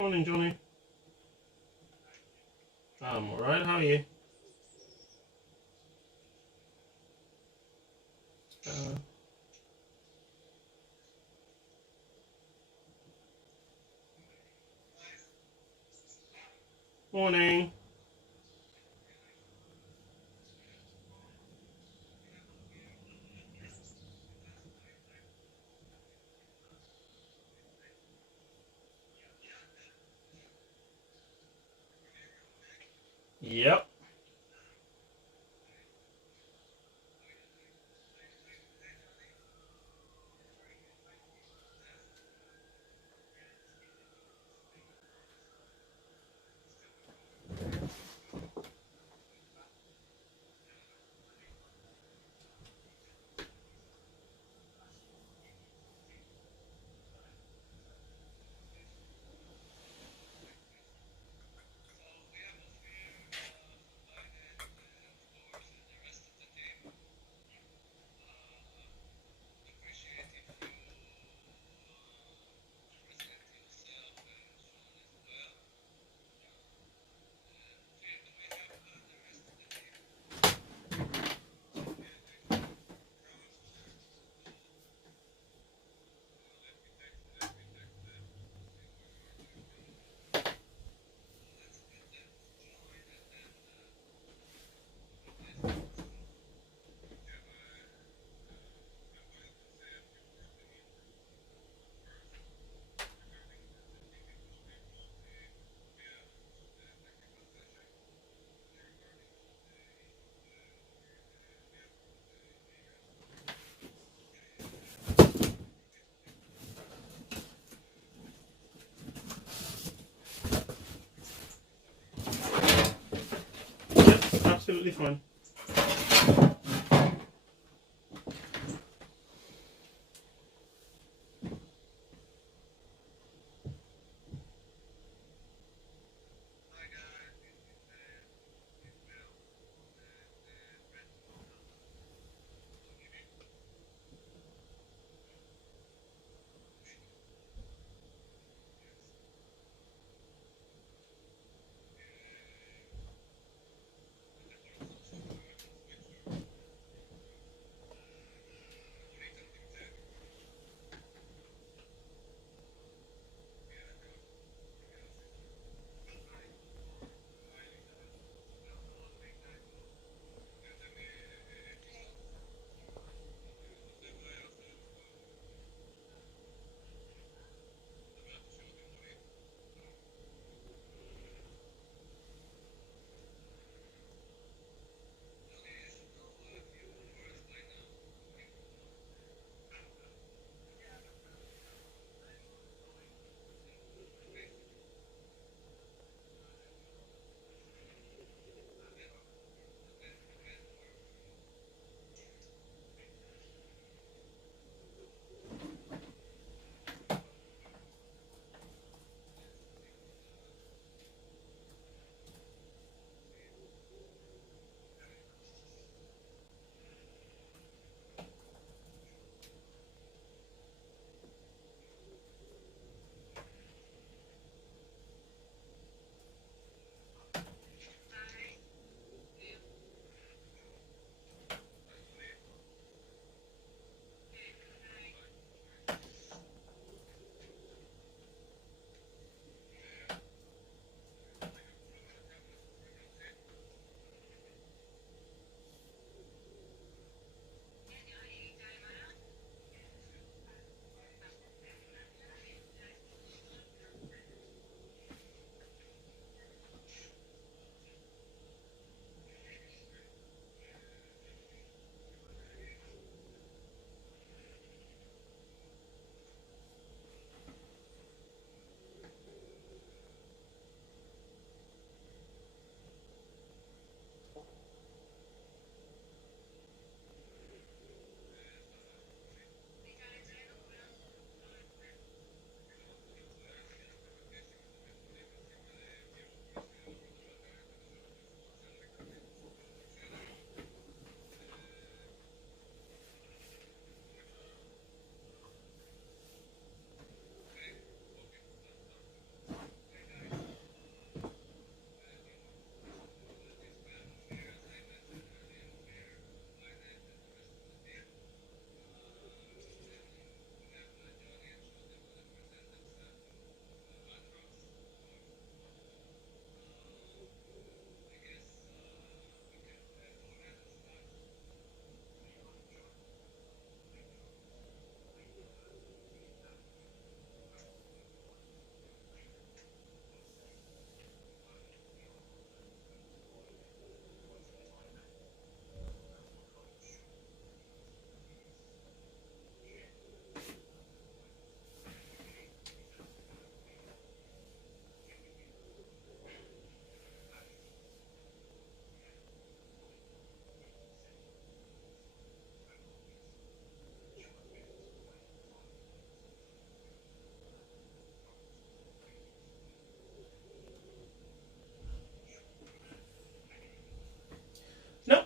Morning, Johnny. I'm alright, how are you? Uh, Morning. Yep. Yep, absolutely fine.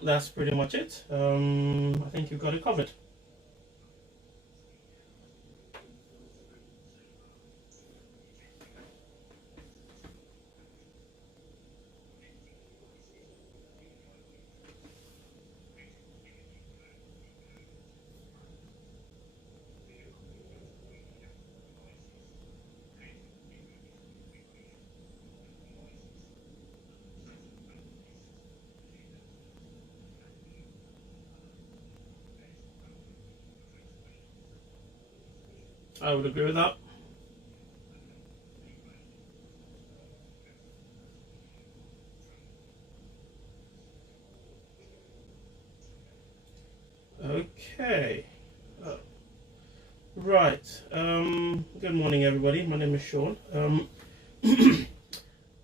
that's pretty much it. I think you've got it covered. I would agree with that. Okay. Right. Good morning, everybody. My name is Sean.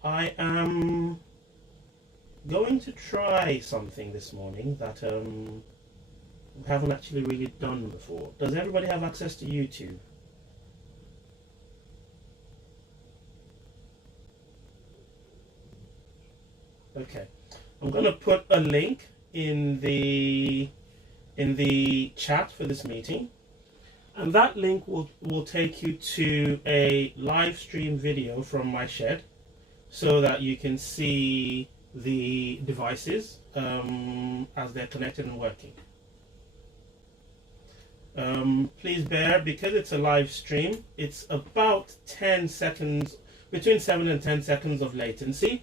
I am going to try something this morning that we haven't actually really done before. Does everybody have access to YouTube? Okay. I'm going to put a link in the chat for this meeting, and that link will take you to a live stream video from my shed so that you can see the devices as they're connected and working. Please bear, because it's a live stream, it's about 10 seconds, between 7 and 10 seconds of latency,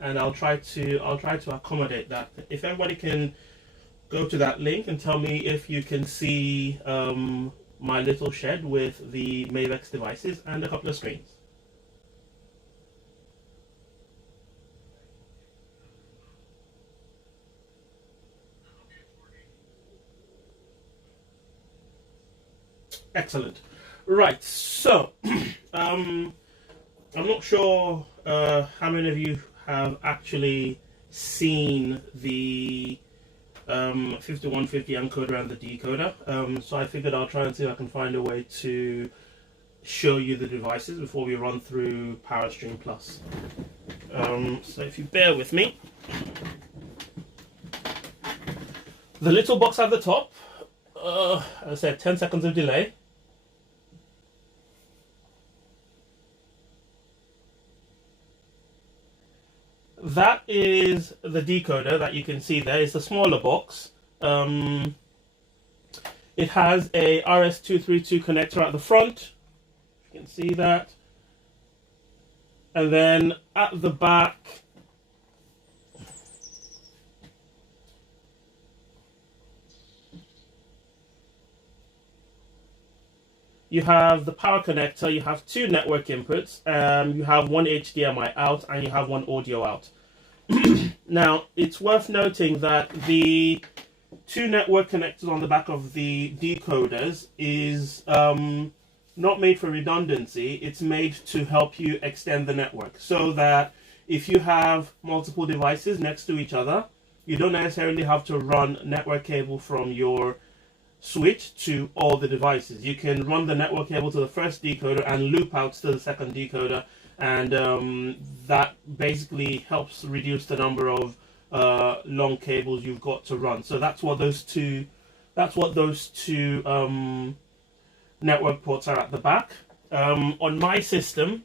and I'll try to accommodate that. If everybody can go to that link and tell me if you can see my little shed with the Mavex devices and a couple of screens. Excellent. Right, so I'm not sure how many of you have actually seen the 5150 encoder and the decoder. So I figured I'll try and see if I can find a way to show you the devices before we run through PowerStream Plus. So if you bear with me, the little box at the top, as I said, 10 seconds of delay. That is the decoder that you can see there. It's a smaller box. It has a RS-232 connector at the front. You can see that. And then at the back, you have the power connector, you have two network inputs, you have one HDMI out, and you have one audio out. Now, it's worth noting that the two network connectors on the back of the decoders is not made for redundancy. It's made to help you extend the network so that if you have multiple devices next to each other, you don't necessarily have to run network cable from your switch to all the devices. You can run the network cable to the first decoder and loop out to the second decoder, and that basically helps reduce the number of long cables you've got to run. So that's what those two network ports are at the back. On my system,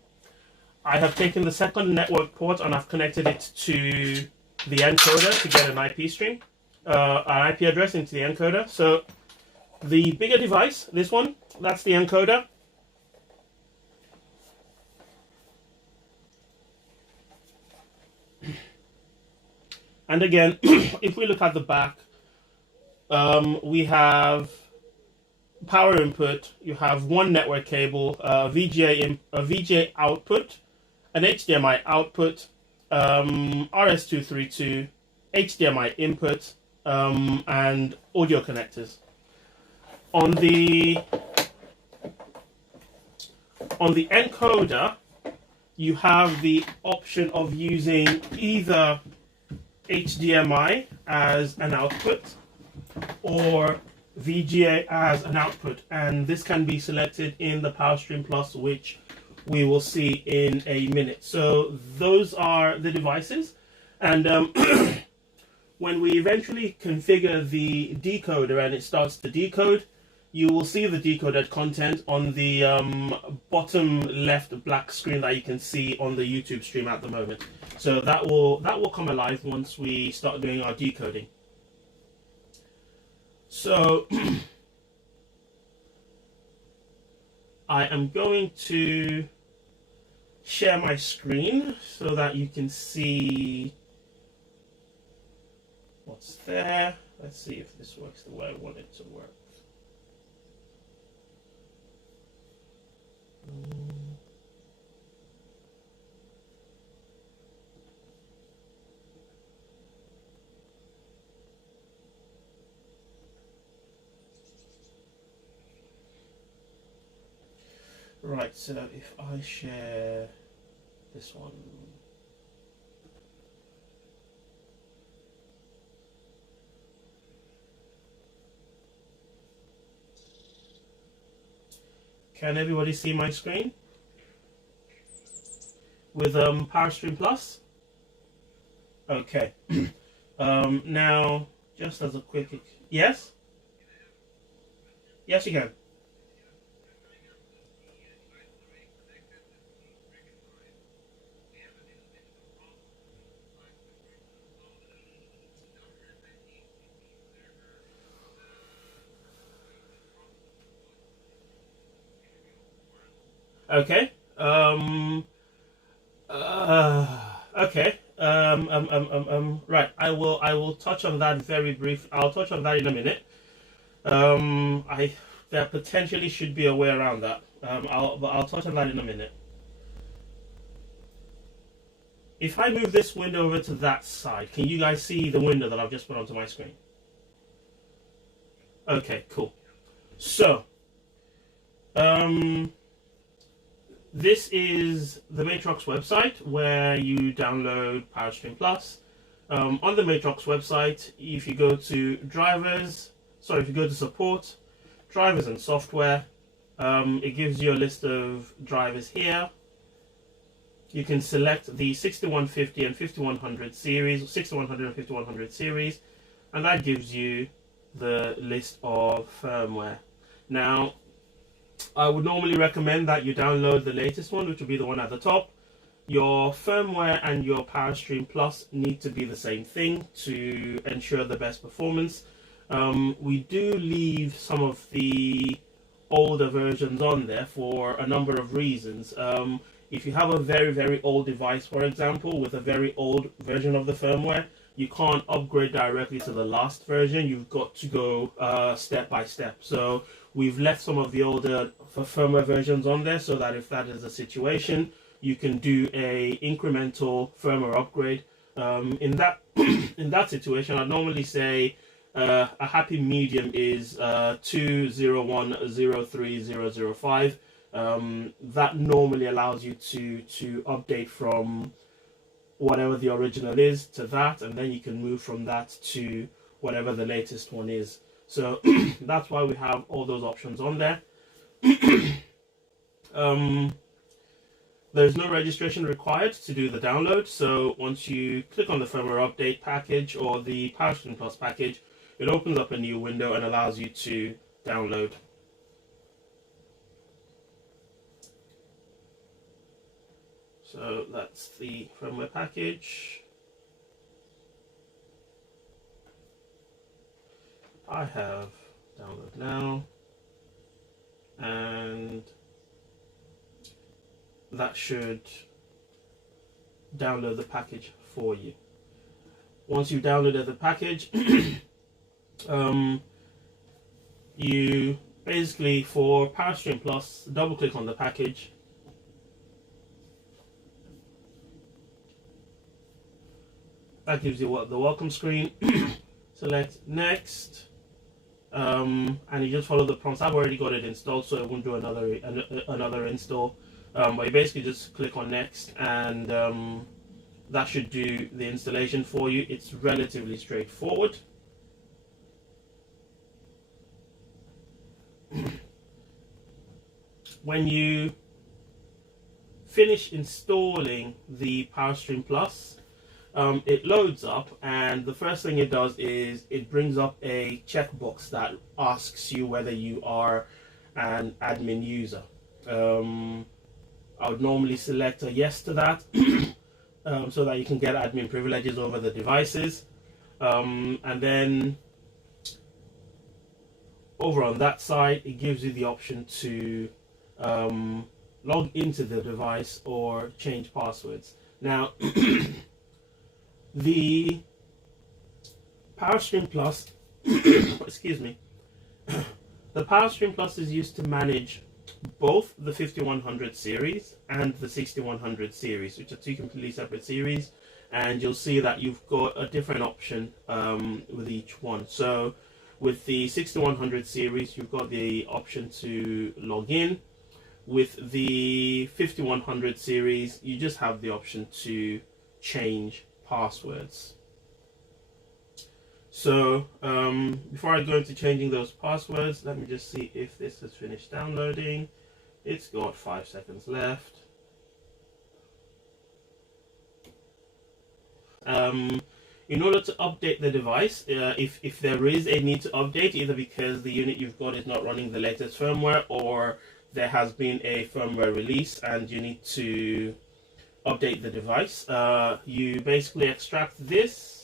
I have taken the second network port and I've connected it to the encoder to get an IP stream, an IP address into the encoder. So the bigger device, this one, that's the encoder. And again, if we look at the back, we have power input, you have one network cable, VGA output, an HDMI output, RS-232, HDMI input, and audio connectors. On the encoder, you have the option of using either HDMI as an output or VGA as an output, and this can be selected in the PowerStream Plus, which we will see in a minute. So those are the devices, and when we eventually configure the decoder and it starts to decode, you will see the decoded content on the bottom left black screen that you can see on the YouTube stream at the moment. So that will come alive once we start doing our decoding. So I am going to share my screen so that you can see what's there. Let's see if this works the way I want it to work. Right, so if I share this one. Can everybody see my screen? With PowerStream Plus? Okay. Now, just as a quick... Yes? Yes, you can. Okay. Okay. Right. I will touch on that very brief. I'll touch on that in a minute. There potentially should be a way around that. I'll touch on that in a minute. If I move this window over to that side, can you guys see the window that I've just put onto my screen? Okay, cool. So, this is the Matrox website where you download PowerStream Plus. On the Matrox website, if you go to if you go to support, drivers and software, it gives you a list of drivers here. You can select the 6150 and 5100 series, 6100 and 5100 series, and that gives you the list of firmware. Now, I would normally recommend that you download the latest one, which will be the one at the top. Your firmware and your PowerStream Plus need to be the same thing to ensure the best performance. We do leave some of the older versions on there for a number of reasons. If you have a very, very old device, for example, with a very old version of the firmware, you can't upgrade directly to the last version. You've got to go step by step. So we've left some of the older firmware versions on there so that if that is a situation, you can do a incremental firmware upgrade. In that in that situation, I'd normally say a happy medium is 201.03005. That normally allows you to update from whatever the original is to that, and then you can move from that to whatever the latest one is. So that's why we have all those options on there. There's no registration required to do the download, so once you click on the firmware update package or the PowerStream Plus package, it opens up a new window and allows you to download. So that's the firmware package. I have download now, and that should download the package for you. Once you've downloaded the package, you basically, for PowerStream Plus, double click on the package. That gives you the welcome screen. Select next, and you just follow the prompts. I've already got it installed, so it won't do another install. But you basically just click on next, and that should do the installation for you. It's relatively straightforward. When you finish installing the PowerStream Plus, It loads up, and the first thing it does is it brings up a checkbox that asks you whether you are an admin user. Um, I would normally select a yes to that so that you can get admin privileges over the devices. And then over on that side, it gives you the option to log into the device or change passwords. Now, the PowerStream Plus, excuse me, the PowerStream Plus is used to manage both the 5100 series and the 6100 series, which are two completely separate series, and you'll see that you've got a different option with each one. So with the 6100 series, you've got the option to log in. With the 5100 series, you just have the option to change passwords. So before I go into changing those passwords, let me just see if this has finished downloading. It's got 5 seconds left. In order to update the device, if there is a need to update, either because the unit you've got is not running the latest firmware, or there has been a firmware release and you need to update the device, you basically extract this.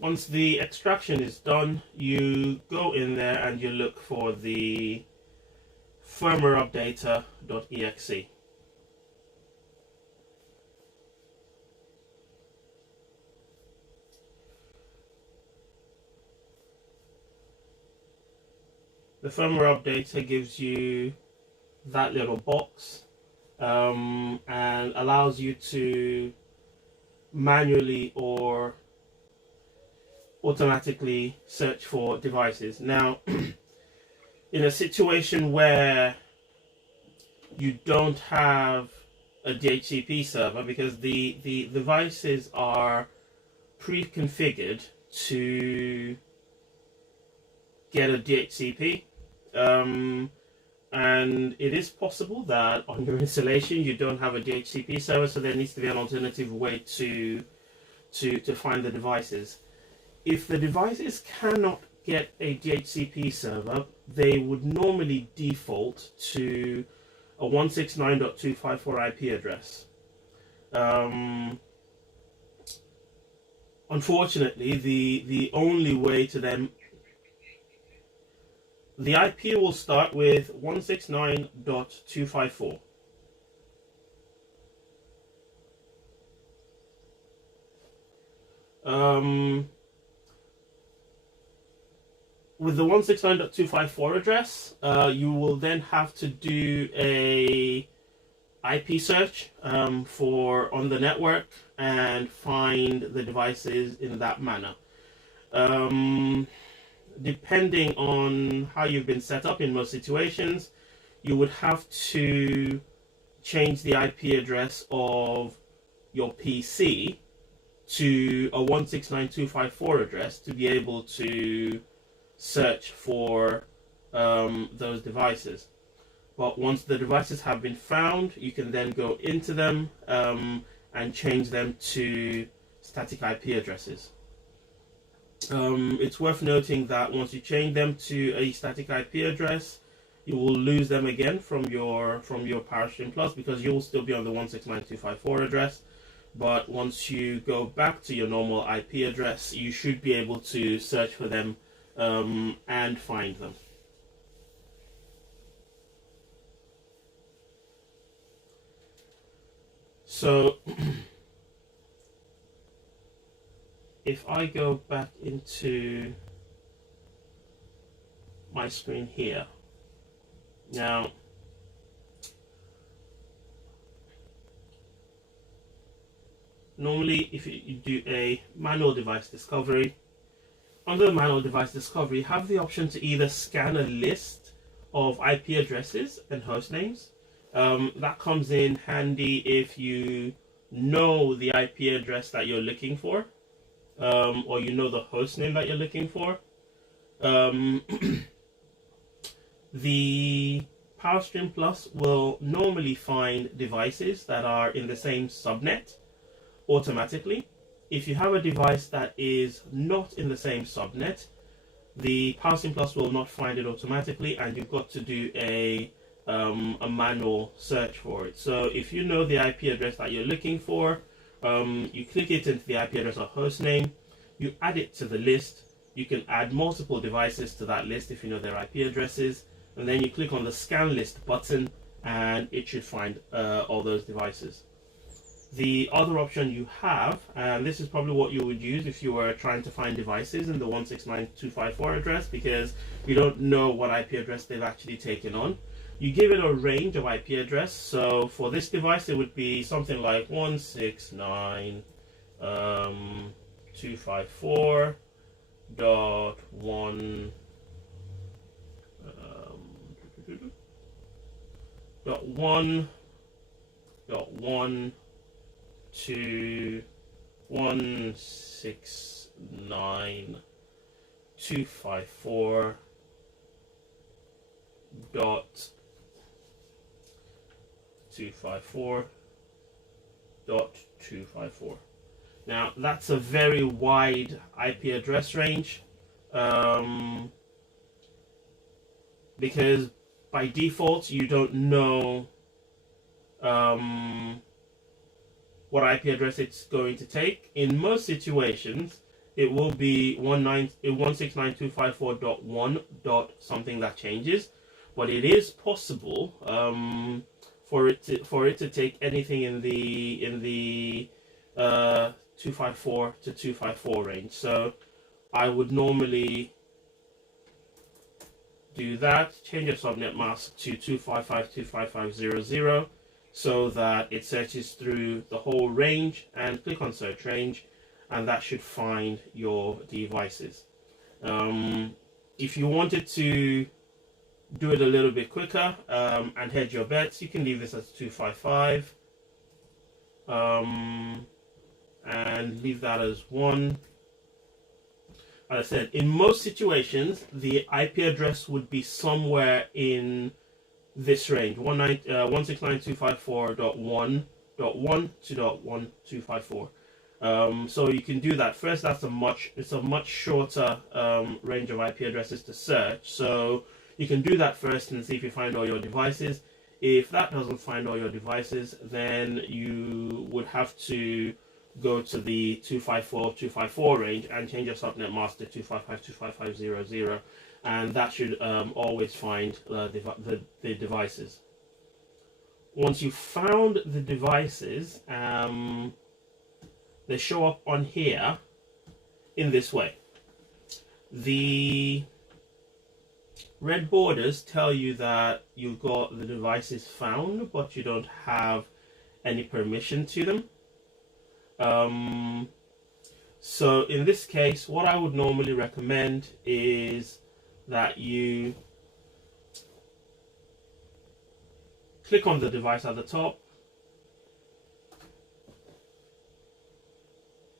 Once the extraction is done, you go in there and you look for the firmware updater.exe. The firmware updater gives you that little box and allows you to manually or automatically search for devices. Now, in a situation where you don't have a DHCP server, because the devices are pre-configured to get a DHCP, and it is possible that on your installation you don't have a DHCP server, so there needs to be an alternative way to find the devices. If the devices cannot get a DHCP server, they would normally default to a 169.254 IP address. Unfortunately, the only way to them, the IP will start with 169.254. With the 169.254 address, you will then have to do a IP search on the network and find the devices in that manner. Depending on how you've been set up in most situations, you would have to change the IP address of your PC to a 169.254 address to be able to search for those devices. But once the devices have been found, you can then go into them and change them to static IP addresses. It's worth noting that once you change them to a static IP address, you will lose them again from your PowerStream Plus, because you will still be on the 169.254 address. But once you go back to your normal IP address, you should be able to search for them and find them. So if I go back into my screen here, now normally if you do a manual device discovery, under the manual device discovery, you have the option to either scan a list of IP addresses and host names. That comes in handy if you know the IP address that you're looking for, or you know the host name that you're looking for. The PowerStream Plus will normally find devices that are in the same subnet automatically. If you have a device that is not in the same subnet, the PowerStream Plus will not find it automatically, and you've got to do a manual search for it. So if you know the IP address that you're looking for, you click it into the IP address or host name, you add it to the list. You can add multiple devices to that list if you know their IP addresses, and then you click on the scan list button and it should find all those devices. The other option you have, and this is probably what you would use if you were trying to find devices in the 169.254 address, because you don't know what IP address they've actually taken on. You give it a range of IP address. So for this device, it would be something like 169.254.1 .1 to 169.254 dot 254.254. Now that's a very wide IP address range, because by default you don't know what IP address it's going to take. In most situations, it will be 169.254.1 dot something that changes, but it is possible for it to take anything in the 254 to 254 range. So I would normally do that, change your subnet mask to 255.255.0.0, so that it searches through the whole range, and click on search range, and that should find your devices. If you wanted to do it a little bit quicker and hedge your bets, you can leave this as 255 and leave that as 1. As I said, in most situations, the IP address would be somewhere in this range, 169.254.1.1 to .1254. So you can do that first. It's a much shorter range of IP addresses to search. So you can do that first and see if you find all your devices. If that doesn't find all your devices, then you would have to go to the 254.254 range and change your subnet mask to 255.255.0.0, and that should always find the devices. Once you've found the devices, they show up on here in this way. The red borders tell you that you've got the devices found, but you don't have any permission to them. So in this case, what I would normally recommend is that you click on the device at the top.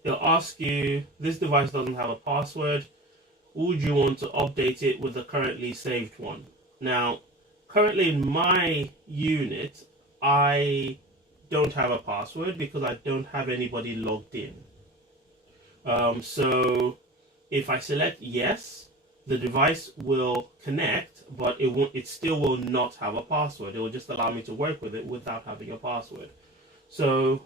It'll ask you, this device doesn't have a password. Would you want to update it with the currently saved one? Now, currently in my unit, I don't have a password because I don't have anybody logged in. So if I select yes, the device will connect, but it still will not have a password. It will just allow me to work with it without having a password. So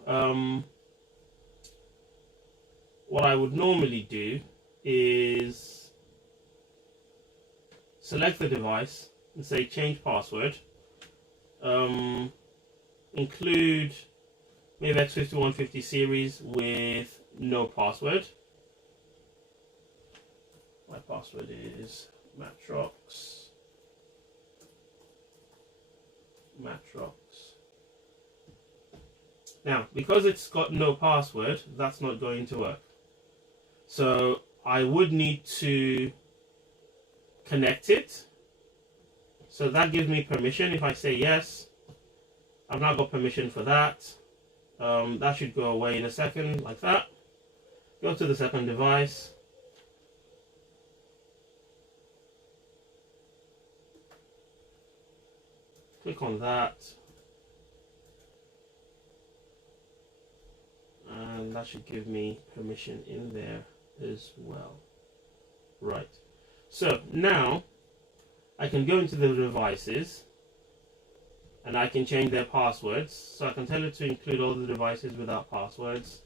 what I would normally do is select the device and say change password. Include maybe X5150 series with no password. My password is Matrox. Now, because it's got no password, that's not going to work. So I would need to connect it. So that gives me permission. If I say yes, I've now got permission for that. That should go away in a second, like that. Go to the second device. Click on that. And that should give me permission in there as well. Right. So now I can go into the devices and I can change their passwords. So I can tell it to include all the devices without passwords.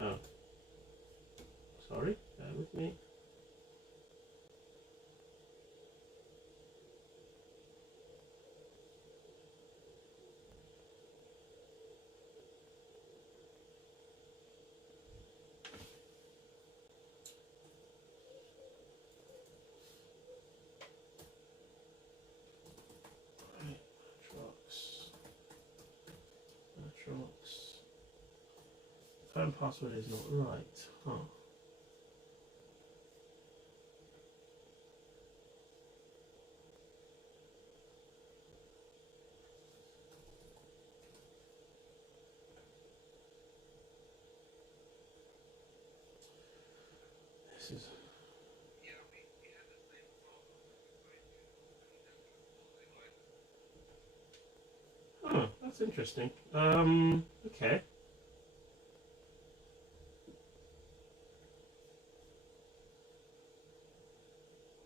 Oh, sorry, bear with me. Matrox. Phone password is not right. Huh. This is. Oh, that's interesting. Okay.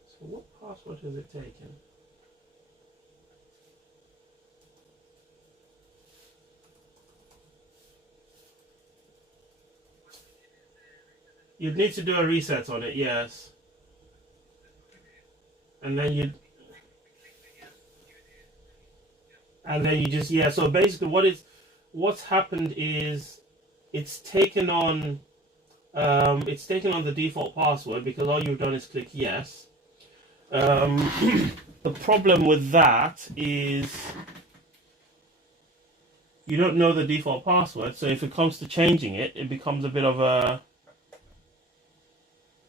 So what password has it taken? You'd need to do a reset on it, yes. And then you just, yeah, so basically what's happened is it's taken on the default password because all you've done is click yes. The problem with that is you don't know the default password, so if it comes to changing it, it becomes a bit of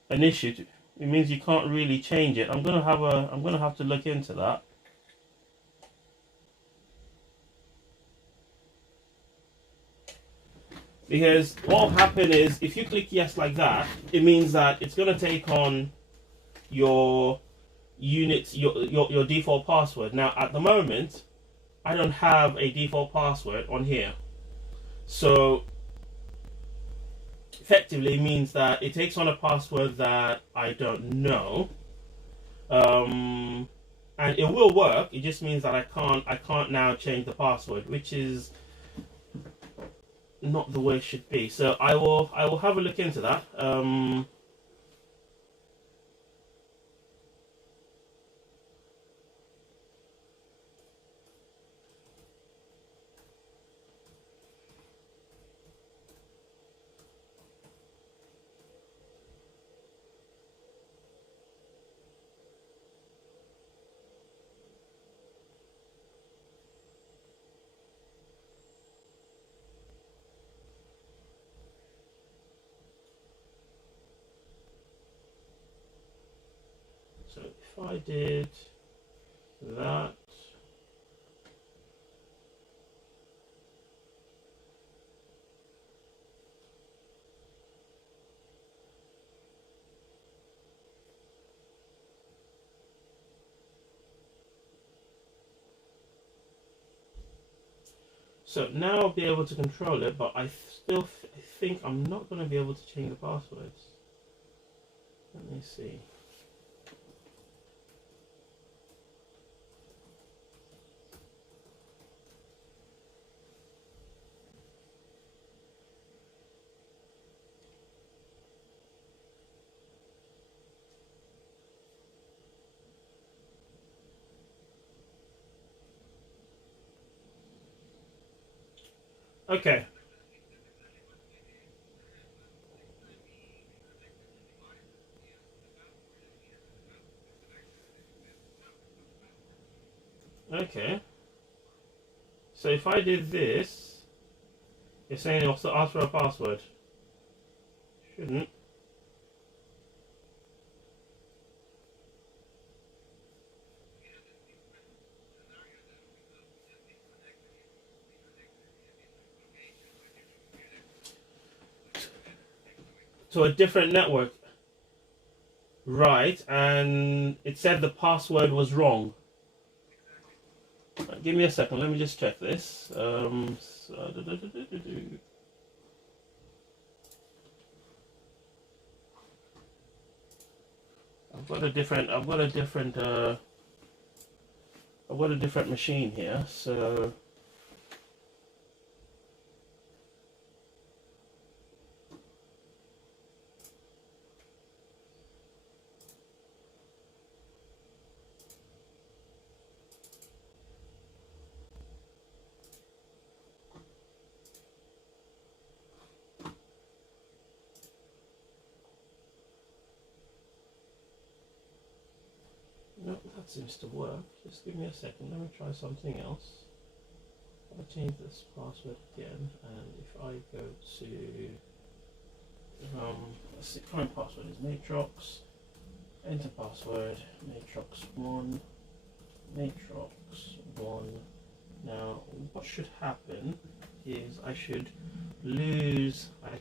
an issue. It means you can't really change it. I'm gonna have to look into that. Because what will happen is if you click yes like that, it means that it's gonna take on your units, your default password. Now at the moment, I don't have a default password on here. So effectively it means that it takes on a password that I don't know. And it will work, it just means that I can't now change the password, which is not the way it should be. So I will have a look into that. So if I did that, so now I'll be able to control it, but I still think I'm not going to be able to change the passwords. Let me see. Okay. Okay. So if I did this, you're saying it'll also ask for a password. Shouldn't. To a different network. Right, and it said the password was wrong. Right, give me a second, let me just check this. I've got a different machine here, so no, that seems to work. Just give me a second, let me try something else. I'll change this password again, and if I go to let's see, current password is matrox, enter password, matrox1, matrox1. Now, what should happen is I should lose, I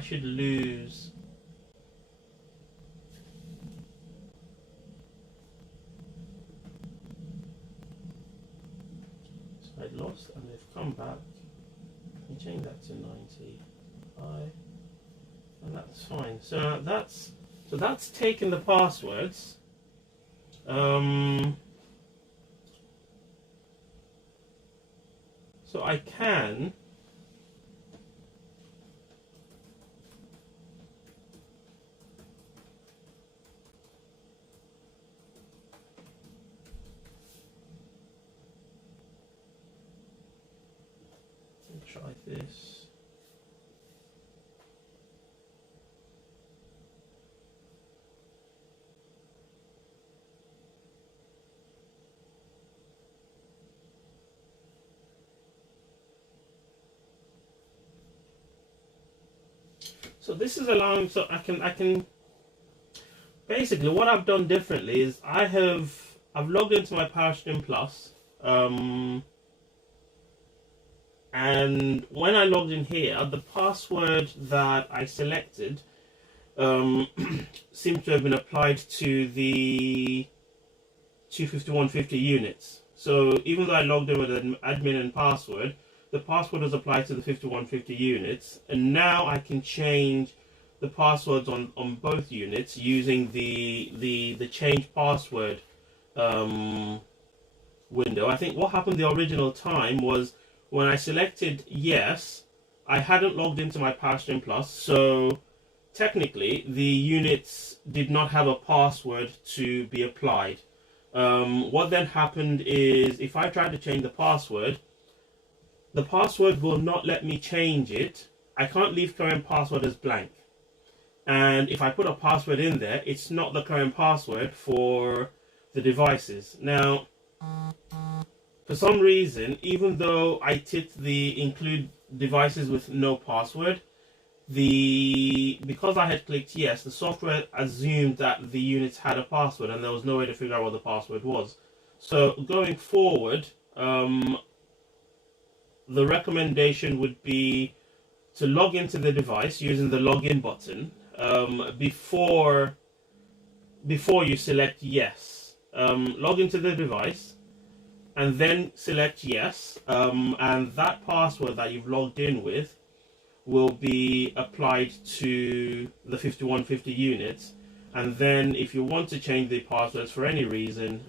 should lose so I lost and they've come back. You change that to 95 and that's fine. So that's taken the passwords. So I can try this. So this is allowing, so I can basically what I've done differently is I've logged into my PowerStream Plus, and when I logged in here, the password that I selected seems to have been applied to the 25150 units. So even though I logged in with an admin and password, the password was applied to the 5150 units, and now I can change the passwords on both units using the change password window. I think what happened the original time was when I selected yes, I hadn't logged into my PowerStream Plus, so technically the units did not have a password to be applied. What then happened is if I tried to change the password will not let me change it. I can't leave current password as blank. And if I put a password in there, it's not the current password for the devices. Now, for some reason, even though I ticked the include devices with no password, because I had clicked yes, the software assumed that the units had a password and there was no way to figure out what the password was. So going forward, the recommendation would be to log into the device using the login button before you select yes. Log into the device and then select yes, and that password that you've logged in with will be applied to the 5150 units. And then if you want to change the passwords for any reason,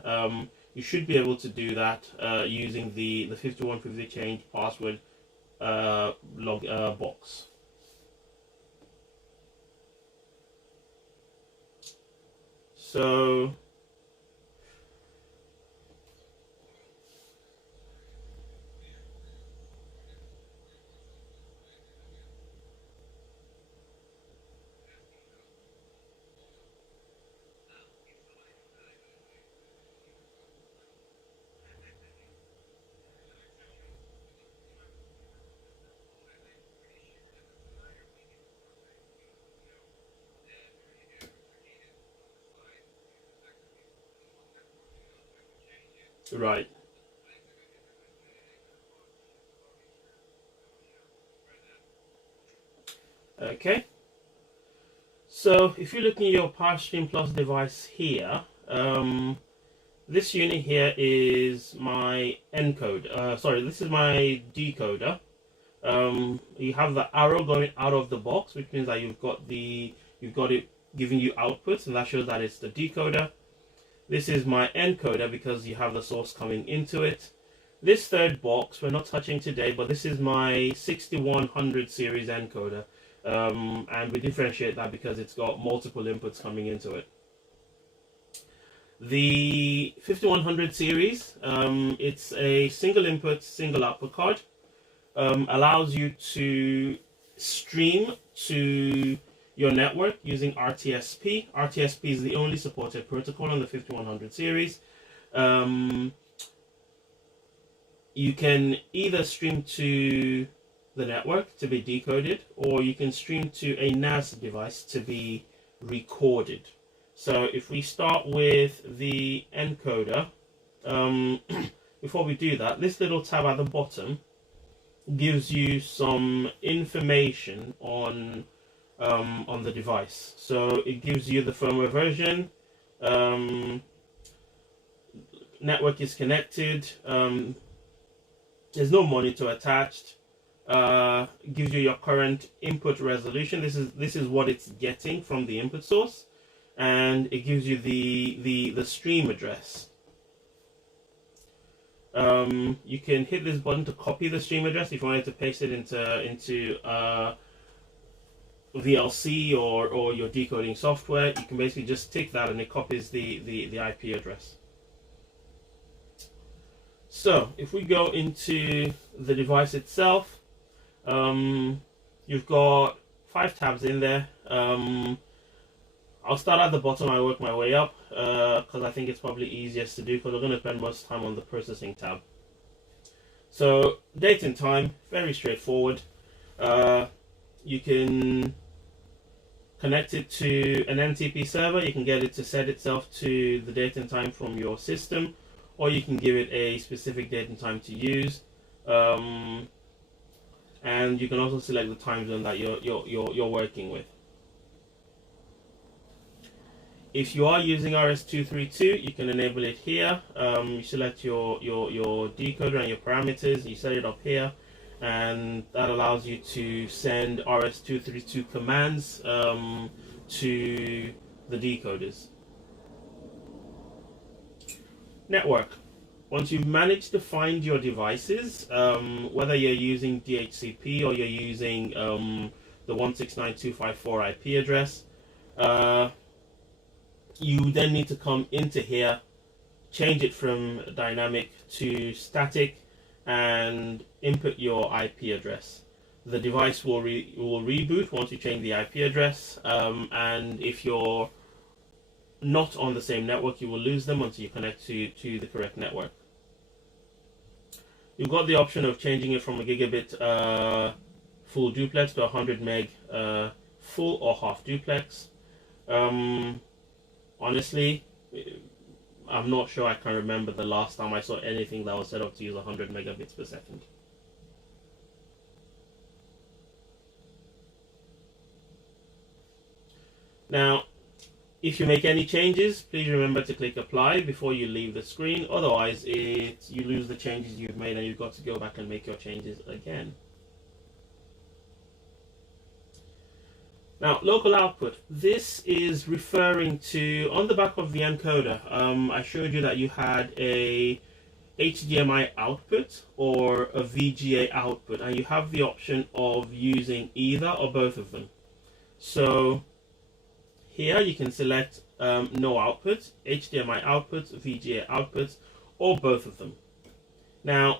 you should be able to do that using the 5150 change password box. So Right. Okay. So if you look in your PowerStream Plus device here, this unit here is my encoder. Sorry, this is my decoder. You have the arrow going out of the box, which means that you've got it giving you outputs, and that shows that it's the decoder. This is my encoder because you have the source coming into it. This third box we're not touching today, but this is my 6100 series encoder, and we differentiate that because it's got multiple inputs coming into it. The 5100 series, it's a single input, single output card. Allows you to stream to your network using RTSP. RTSP is the only supported protocol on the 5100 series. You can either stream to the network to be decoded, or you can stream to a NAS device to be recorded. So if we start with the encoder, before we do that, this little tab at the bottom gives you some information on the device. So it gives you the firmware version, network is connected, there's no monitor attached, gives you your current input resolution. This is what it's getting from the input source, and it gives you the stream address. You can hit this button to copy the stream address if you wanted to paste it into VLC or your decoding software. You can basically just tick that and it copies the IP address. So if we go into the device itself, you've got 5 tabs in there. I'll start at the bottom, I work my way up, because I think it's probably easiest to do, because we're going to spend most time on the processing tab. So, date and time, very straightforward. You can connect it to an NTP server, you can get it to set itself to the date and time from your system, or you can give it a specific date and time to use. And you can also select the time zone that you're working with. If you are using RS-232, you can enable it here. You select your decoder and your parameters. You set it up here, and that allows you to send RS-232 commands to the decoders. Network. Once you've managed to find your devices, whether you're using DHCP or you're using the 169.254 IP address, you then need to come into here, change it from dynamic to static, and input your IP address. The device will reboot once you change the IP address, and if you're not on the same network, you will lose them until you connect to the correct network. You've got the option of changing it from a gigabit full duplex to 100 meg full or half duplex. Honestly, I'm not sure I can remember the last time I saw anything that was set up to use 100 megabits per second. Now, if you make any changes, please remember to click apply before you leave the screen. Otherwise, you lose the changes you've made and you've got to go back and make your changes again. Now, local output. This is referring to, on the back of the encoder, I showed you that you had a HDMI output or a VGA output, and you have the option of using either or both of them. So here you can select no output, HDMI output, VGA output, or both of them. Now,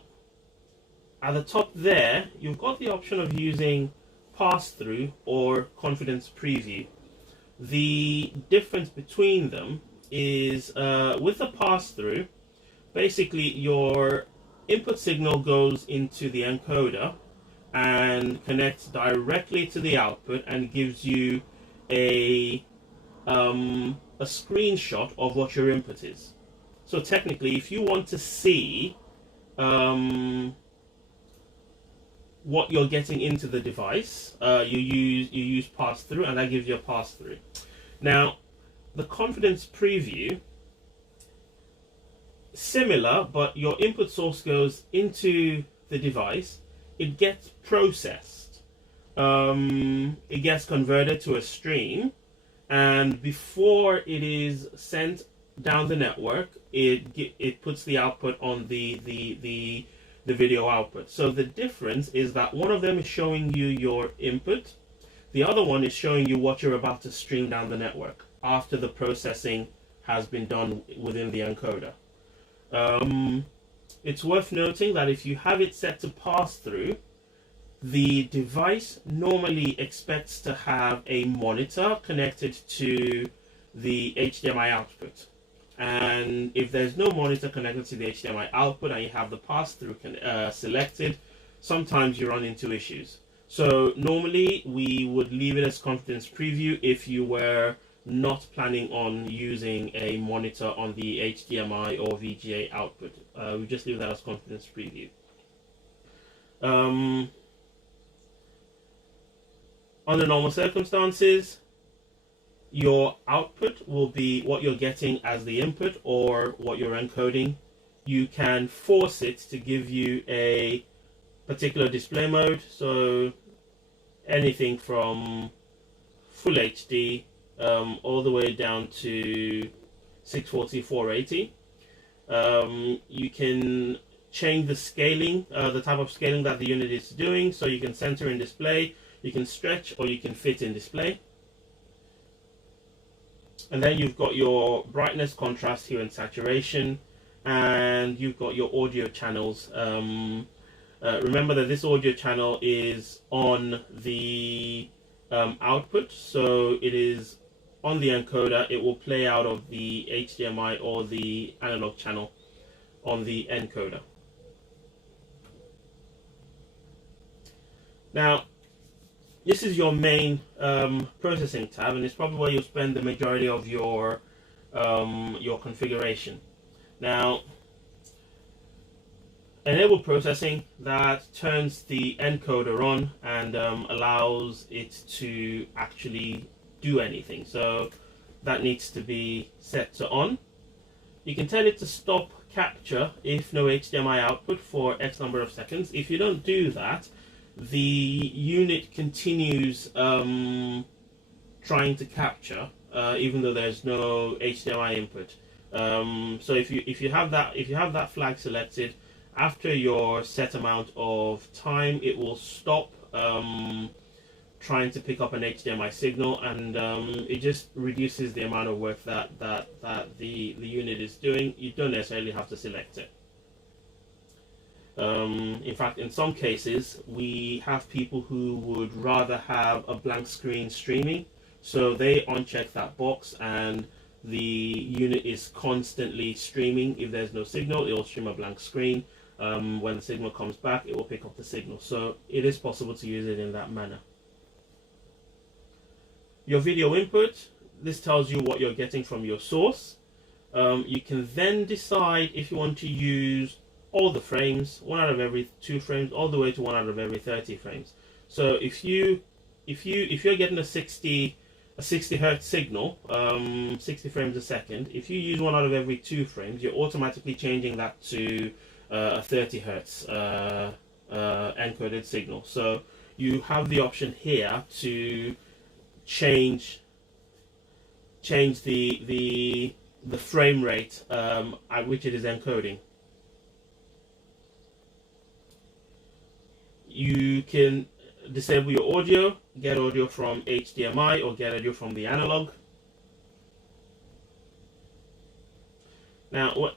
at the top there, you've got the option of using pass-through or confidence preview. The difference between them is with the pass-through, basically your input signal goes into the encoder and connects directly to the output and gives you a screenshot of what your input is. So technically, if you want to see what you're getting into the device, you use pass through, and that gives you a pass through. Now, the confidence preview, similar, but your input source goes into the device. It gets processed. It gets converted to a stream, and before it is sent down the network, it puts the output on the video output. So the difference is that one of them is showing you your input, the other one is showing you what you're about to stream down the network after the processing has been done within the encoder. It's worth noting that if you have it set to pass through, the device normally expects to have a monitor connected to the HDMI output. And if there's no monitor connected to the HDMI output and you have the pass-through selected, sometimes you run into issues. So normally we would leave it as confidence preview if you were not planning on using a monitor on the HDMI or VGA output. We just leave that as confidence preview. Under normal circumstances, your output will be what you're getting as the input or what you're encoding. You can force it to give you a particular display mode, so anything from full HD all the way down to 640, 480. You can change the scaling, the type of scaling that the unit is doing, so you can center in display, you can stretch, or you can fit in display. And then you've got your brightness, contrast, hue, and saturation, and you've got your audio channels. Remember that this audio channel is on the output, so it is on the encoder. It will play out of the HDMI or the analog channel on the encoder. Now, this is your main processing tab, and it's probably where you'll spend the majority of your configuration. Now, enable processing, that turns the encoder on and allows it to actually do anything. So that needs to be set to on. You can tell it to stop capture if no HDMI output for X number of seconds. If you don't do that, the unit continues trying to capture even though there's no HDMI input. So if you have that flag selected, after your set amount of time, it will stop trying to pick up an HDMI signal, and it just reduces the amount of work that the unit is doing. You don't necessarily have to select it. In fact, in some cases, we have people who would rather have a blank screen streaming, so they uncheck that box and the unit is constantly streaming. If there's no signal, it will stream a blank screen. When the signal comes back, it will pick up the signal. So it is possible to use it in that manner. Your video input, this tells you what you're getting from your source. You can then decide if you want to use all the frames, 1 out of every 2 frames, all the way to 1 out of every 30 frames. So if you're getting a 60 hertz signal, 60 frames a second, if you use 1 out of every 2 frames, you're automatically changing that to a 30 hertz encoded signal. So you have the option here to change the frame rate at which it is encoding. You can disable your audio, get audio from HDMI or get audio from the analog. Now,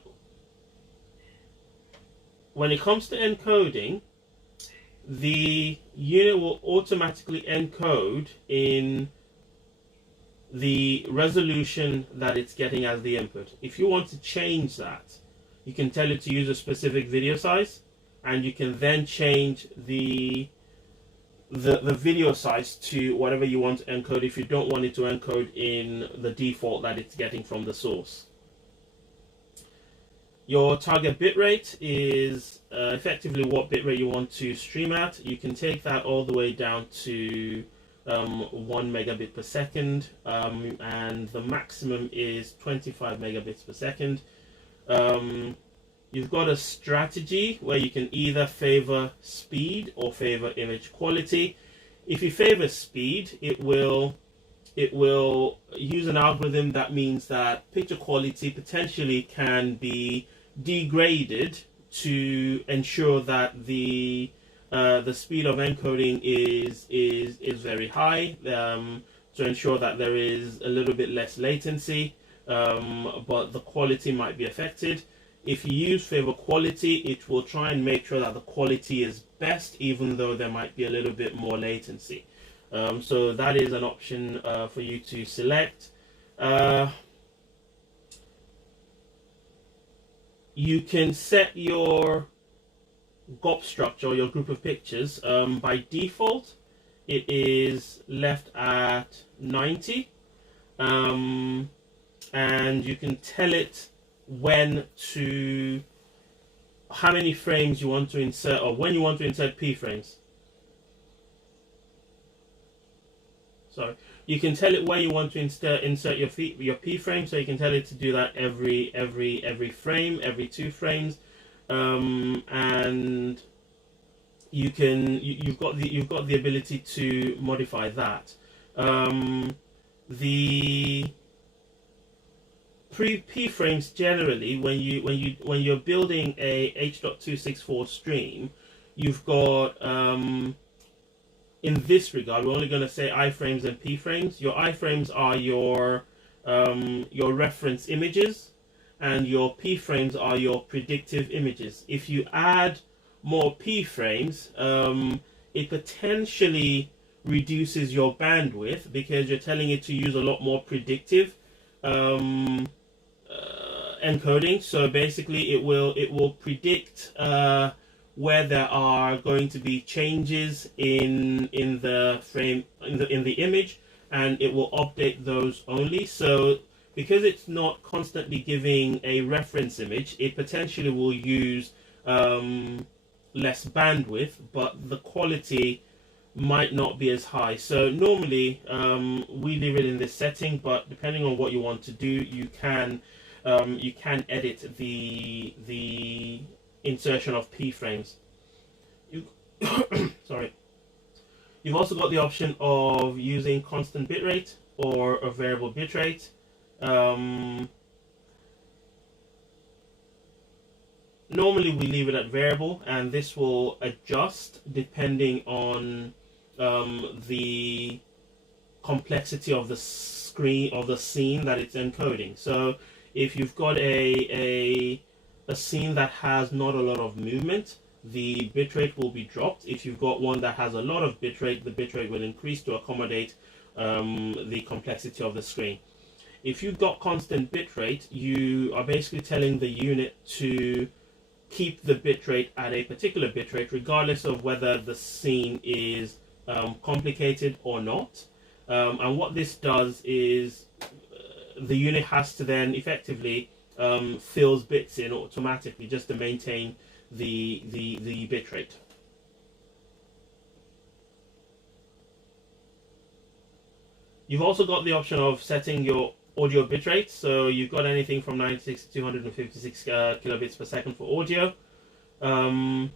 when it comes to encoding, the unit will automatically encode in the resolution that it's getting as the input. If you want to change that, you can tell it to use a specific video size, and you can then change the video size to whatever you want to encode if you don't want it to encode in the default that it's getting from the source. Your target bitrate is effectively what bitrate you want to stream at. You can take that all the way down to 1 megabit per second, and the maximum is 25 megabits per second. You've got a strategy where you can either favor speed or favor image quality. If you favor speed, it will use an algorithm that means that picture quality potentially can be degraded to ensure that the speed of encoding is very high, to ensure that there is a little bit less latency, but the quality might be affected. If you use favor quality, it will try and make sure that the quality is best, even though there might be a little bit more latency. So that is an option for you to select. You can set your GOP structure, or your group of pictures. By default, it is left at 90. And you can tell it how many frames you want to insert, or when you want to insert P frames. Sorry, you can tell it where you want to insert your P frame, so you can tell it to do that every frame, every 2 frames, and you've got the ability to modify that. The P frames generally, when you're building a H.264 stream, you've got in this regard, we're only going to say iframes and P frames. Your iframes are your reference images, and your P frames are your predictive images. If you add more P frames, it potentially reduces your bandwidth because you're telling it to use a lot more predictive encoding. So basically, it will predict where there are going to be changes in the frame, in the image, and it will update those only. So because it's not constantly giving a reference image, it potentially will use less bandwidth, but the quality might not be as high. So normally we leave it in this setting, but depending on what you want to do, you can edit the insertion of P frames. Sorry. You've also got the option of using constant bitrate or a variable bitrate. Normally we leave it at variable, and this will adjust depending on the complexity of the scene that it's encoding. So if you've got a scene that has not a lot of movement, the bitrate will be dropped. If you've got one that has a lot of bitrate, the bitrate will increase to accommodate the complexity of the screen. If you've got constant bitrate, you are basically telling the unit to keep the bitrate at a particular bitrate, regardless of whether the scene is complicated or not. And what this does is the unit has to then effectively fills bits in automatically just to maintain the bitrate. You've also got the option of setting your audio bitrate, so you've got anything from 96 to 256 kilobits per second for audio. And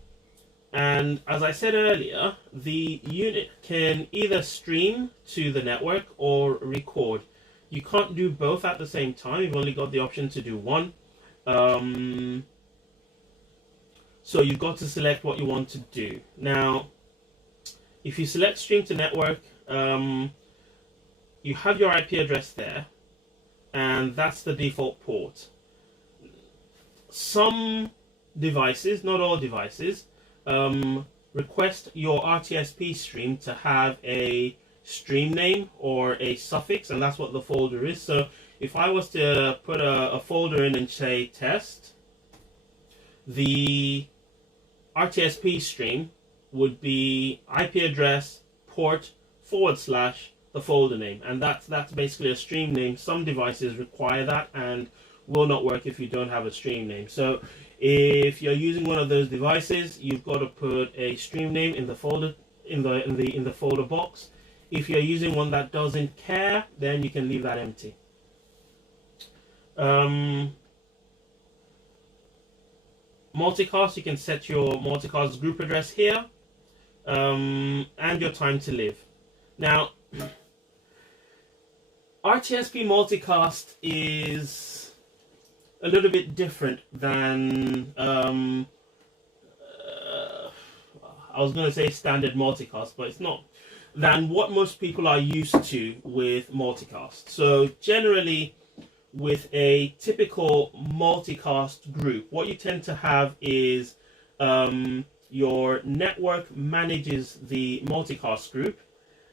as I said earlier, the unit can either stream to the network or record. You can't do both at the same time. You've only got the option to do one. So you've got to select what you want to do. Now, if you select stream to network, you have your IP address there, and that's the default port. Some devices, not all devices, request your RTSP stream to have a stream name or a suffix, and that's what the folder is. So if I was to put a folder in and say test, the RTSP stream would be IP address port / the folder name, and that's basically a stream name. Some devices require that, and will not work if you don't have a stream name. So if you're using one of those devices, you've got to put a stream name in the folder in the folder box. If you're using one that doesn't care, then you can leave that empty. Multicast, you can set your multicast group address here, and your time to live. Now, RTSP multicast is a little bit different than I was going to say standard multicast, but it's not, than what most people are used to with multicast. So generally, with a typical multicast group, what you tend to have is your network manages the multicast group,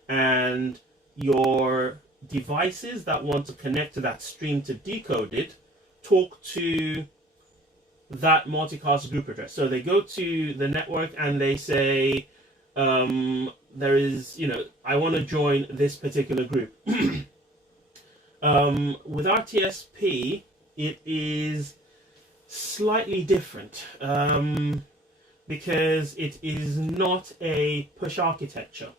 and your devices that want to connect to that stream to decode it talk to that multicast group address. So they go to the network and they say, there is, I want to join this particular group. With RTSP, it is slightly different because it is not a push architecture.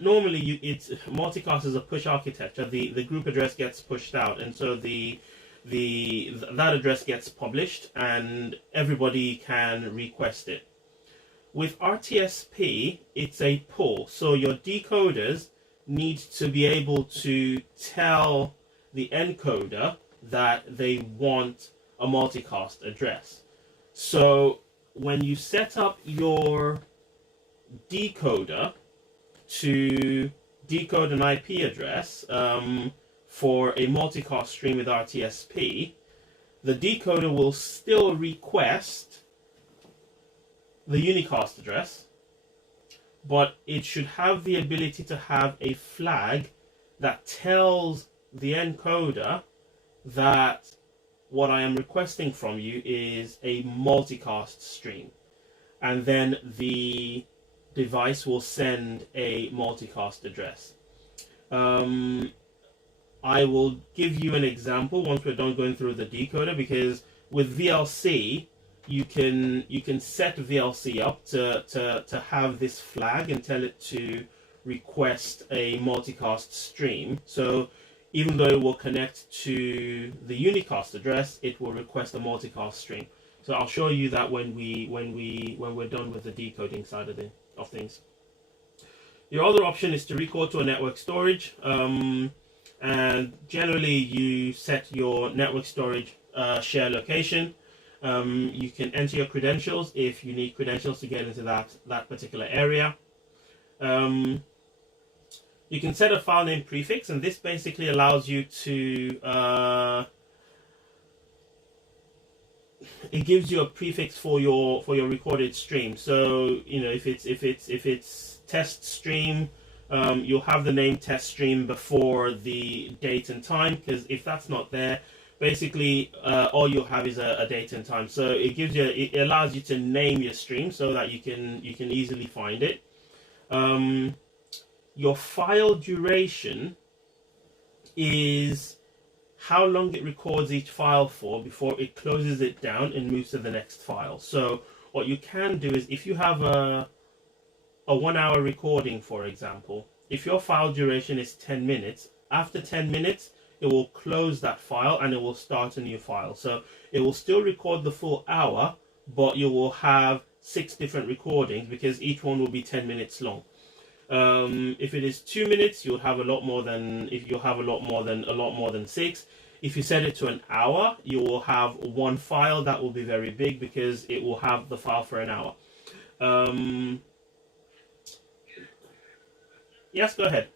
Normally, multicast is a push architecture. The group address gets pushed out, and so that address gets published, and everybody can request it. With RTSP, it's a pull. So your decoders need to be able to tell the encoder that they want a multicast address. So when you set up your decoder to decode an IP address for a multicast stream with RTSP, the decoder will still request the unicast address, but it should have the ability to have a flag that tells the encoder that what I am requesting from you is a multicast stream, and then the device will send a multicast address. I will give you an example once we're done going through the decoder, because with VLC you can set VLC up to have this flag and tell it to request a multicast stream. So even though it will connect to the unicast address, it will request a multicast stream. So I'll show you that when we're done with the decoding side of things. Your other option is to record to a network storage, and generally you set your network storage share location. You can enter your credentials if you need credentials to get into that particular area. You can set a file name prefix, and this basically allows you to it gives you a prefix for your recorded stream. So if it's test stream, you'll have the name test stream before the date and time, because if that's not there, basically all you'll have is a date and time. So it allows you to name your stream so that you can easily find it. Your file duration is how long it records each file for before it closes it down and moves to the next file. So what you can do is, if you have a 1 hour recording, for example, if your file duration is 10 minutes, after 10 minutes, it will close that file and it will start a new file. So it will still record the full hour, but you will have 6 different recordings because each one will be 10 minutes long. If it is 2 minutes, you'll have a lot more than 6. If you set it to an hour, you will have one file that will be very big because it will have the file for an hour. Yes, go ahead.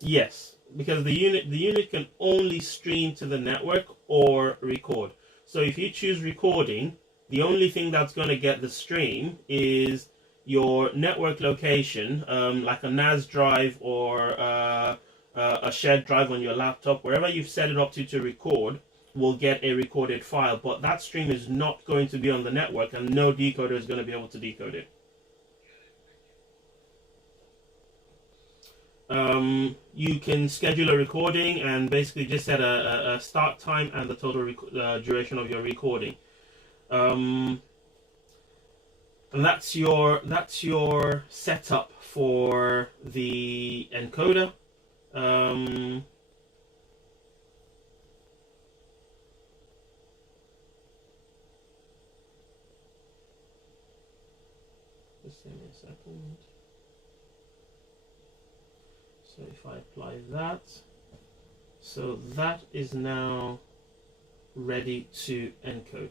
Yes, because the unit can only stream to the network or record. So if you choose recording, the only thing that's going to get the stream is your network location, like a NAS drive or a shared drive on your laptop, wherever you've set it up to record, will get a recorded file, but that stream is not going to be on the network, and no decoder is going to be able to decode it. You can schedule a recording and basically just set a start time and the total duration of your recording. And that's your setup for the encoder. Just give me a second. So if I apply that, so that is now ready to encode.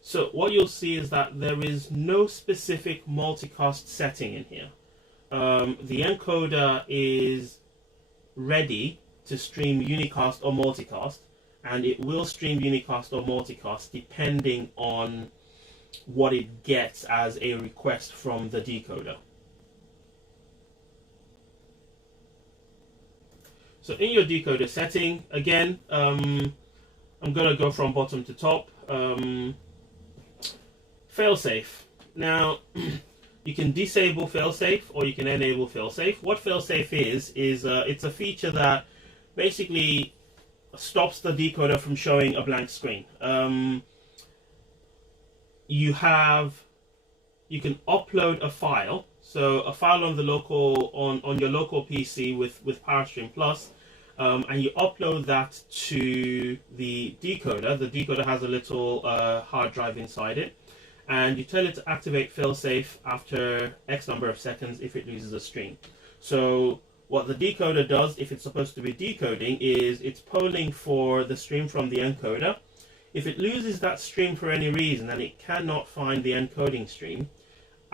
So what you'll see is that there is no specific multicast setting in here. The encoder is ready to stream unicast or multicast, and it will stream unicast or multicast depending on what it gets as a request from the decoder. So in your decoder setting, again, I'm going to go from bottom to top. Failsafe. Now, you can disable failsafe or you can enable failsafe. What failsafe is it's a feature that basically stops the decoder from showing a blank screen. You can upload a file. So a file on the on your local PC with PowerStream Plus, and you upload that to the decoder. The decoder has a little hard drive inside it, and you tell it to activate failsafe after X number of seconds if it loses a stream. So what the decoder does, if it's supposed to be decoding, is it's polling for the stream from the encoder. If it loses that stream for any reason and it cannot find the encoding stream,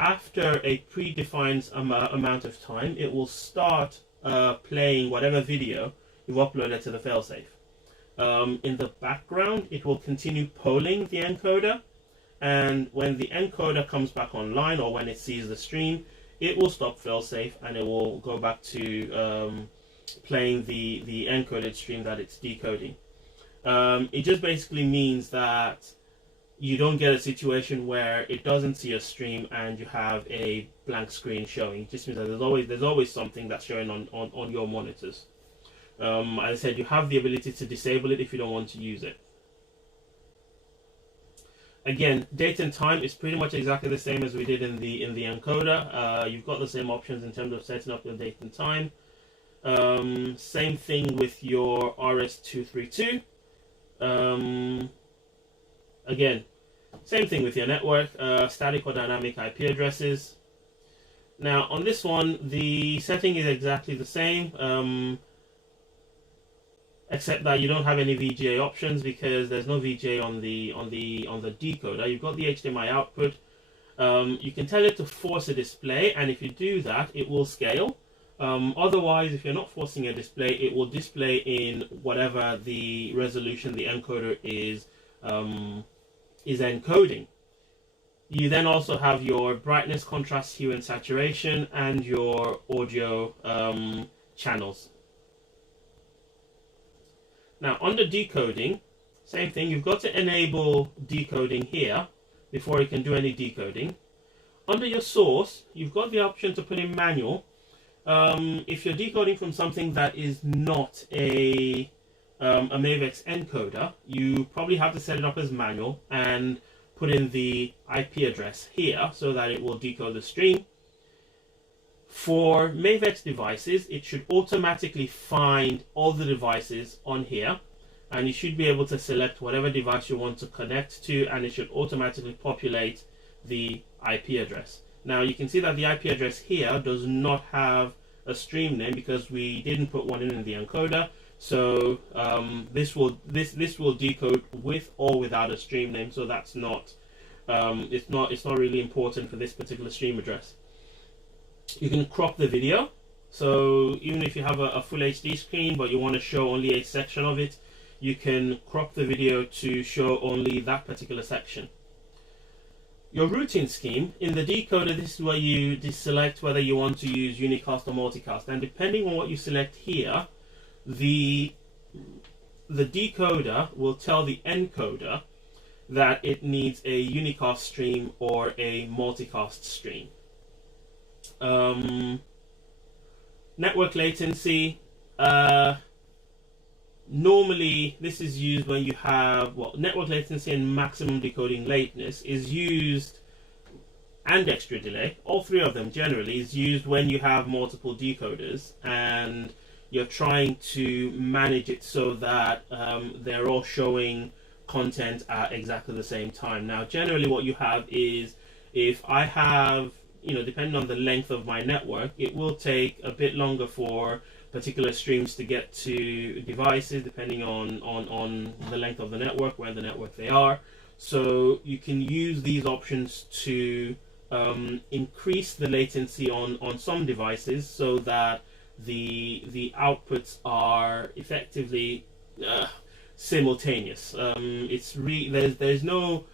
after a predefined amount of time, it will start playing whatever video you've uploaded to the failsafe. In the background, it will continue polling the encoder, and when the encoder comes back online or when it sees the stream, it will stop failsafe and it will go back to playing the encoded stream that it's decoding. It just basically means that you don't get a situation where it doesn't see a stream and you have a blank screen showing. It just means that there's always something that's showing on your monitors. As I said, you have the ability to disable it if you don't want to use it. Again, date and time is pretty much exactly the same as we did in the encoder. You've got the same options in terms of setting up your date and time. Same thing with your RS-232. Again, same thing with your network, static or dynamic IP addresses. Now on this one, the setting is exactly the same, except that you don't have any VGA options because there's no VGA on the decoder. You've got the HDMI output. You can tell it to force a display, and if you do that, it will scale. Otherwise, if you're not forcing a display, it will display in whatever the resolution the encoder is encoding. You then also have your brightness, contrast, hue, and saturation, and your audio channels. Now, under decoding, same thing. You've got to enable decoding here before you can do any decoding. Under your source, you've got the option to put in manual. If you're decoding from something that is not a MAVEX encoder, you probably have to set it up as manual and put in the IP address here so that it will decode the stream. For MAVEX devices, it should automatically find all the devices on here, and you should be able to select whatever device you want to connect to, and it should automatically populate the IP address. Now you can see that the IP address here does not have a stream name because we didn't put one in the encoder. So this will decode with or without a stream name. So that's not it's not really important for this particular stream address. You can crop the video. So even if you have a full HD screen but you want to show only a section of it, you can crop the video to show only that particular section. Your routing scheme, in the decoder, this is where you select whether you want to use unicast or multicast. And depending on what you select here, the the decoder will tell the encoder that it needs a unicast stream or a multicast stream. Network latency. Normally, this is used when you have, well, network latency and maximum decoding lateness is used, and extra delay, all three of them generally, is used when you have multiple decoders and you're trying to manage it so that they're all showing content at exactly the same time. Now, generally what you have is, if I have, depending on the length of my network, it will take a bit longer for particular streams to get to devices depending on the length of the network, where the network they are. So you can use these options to increase the latency on some devices so that the outputs are effectively simultaneous. There's no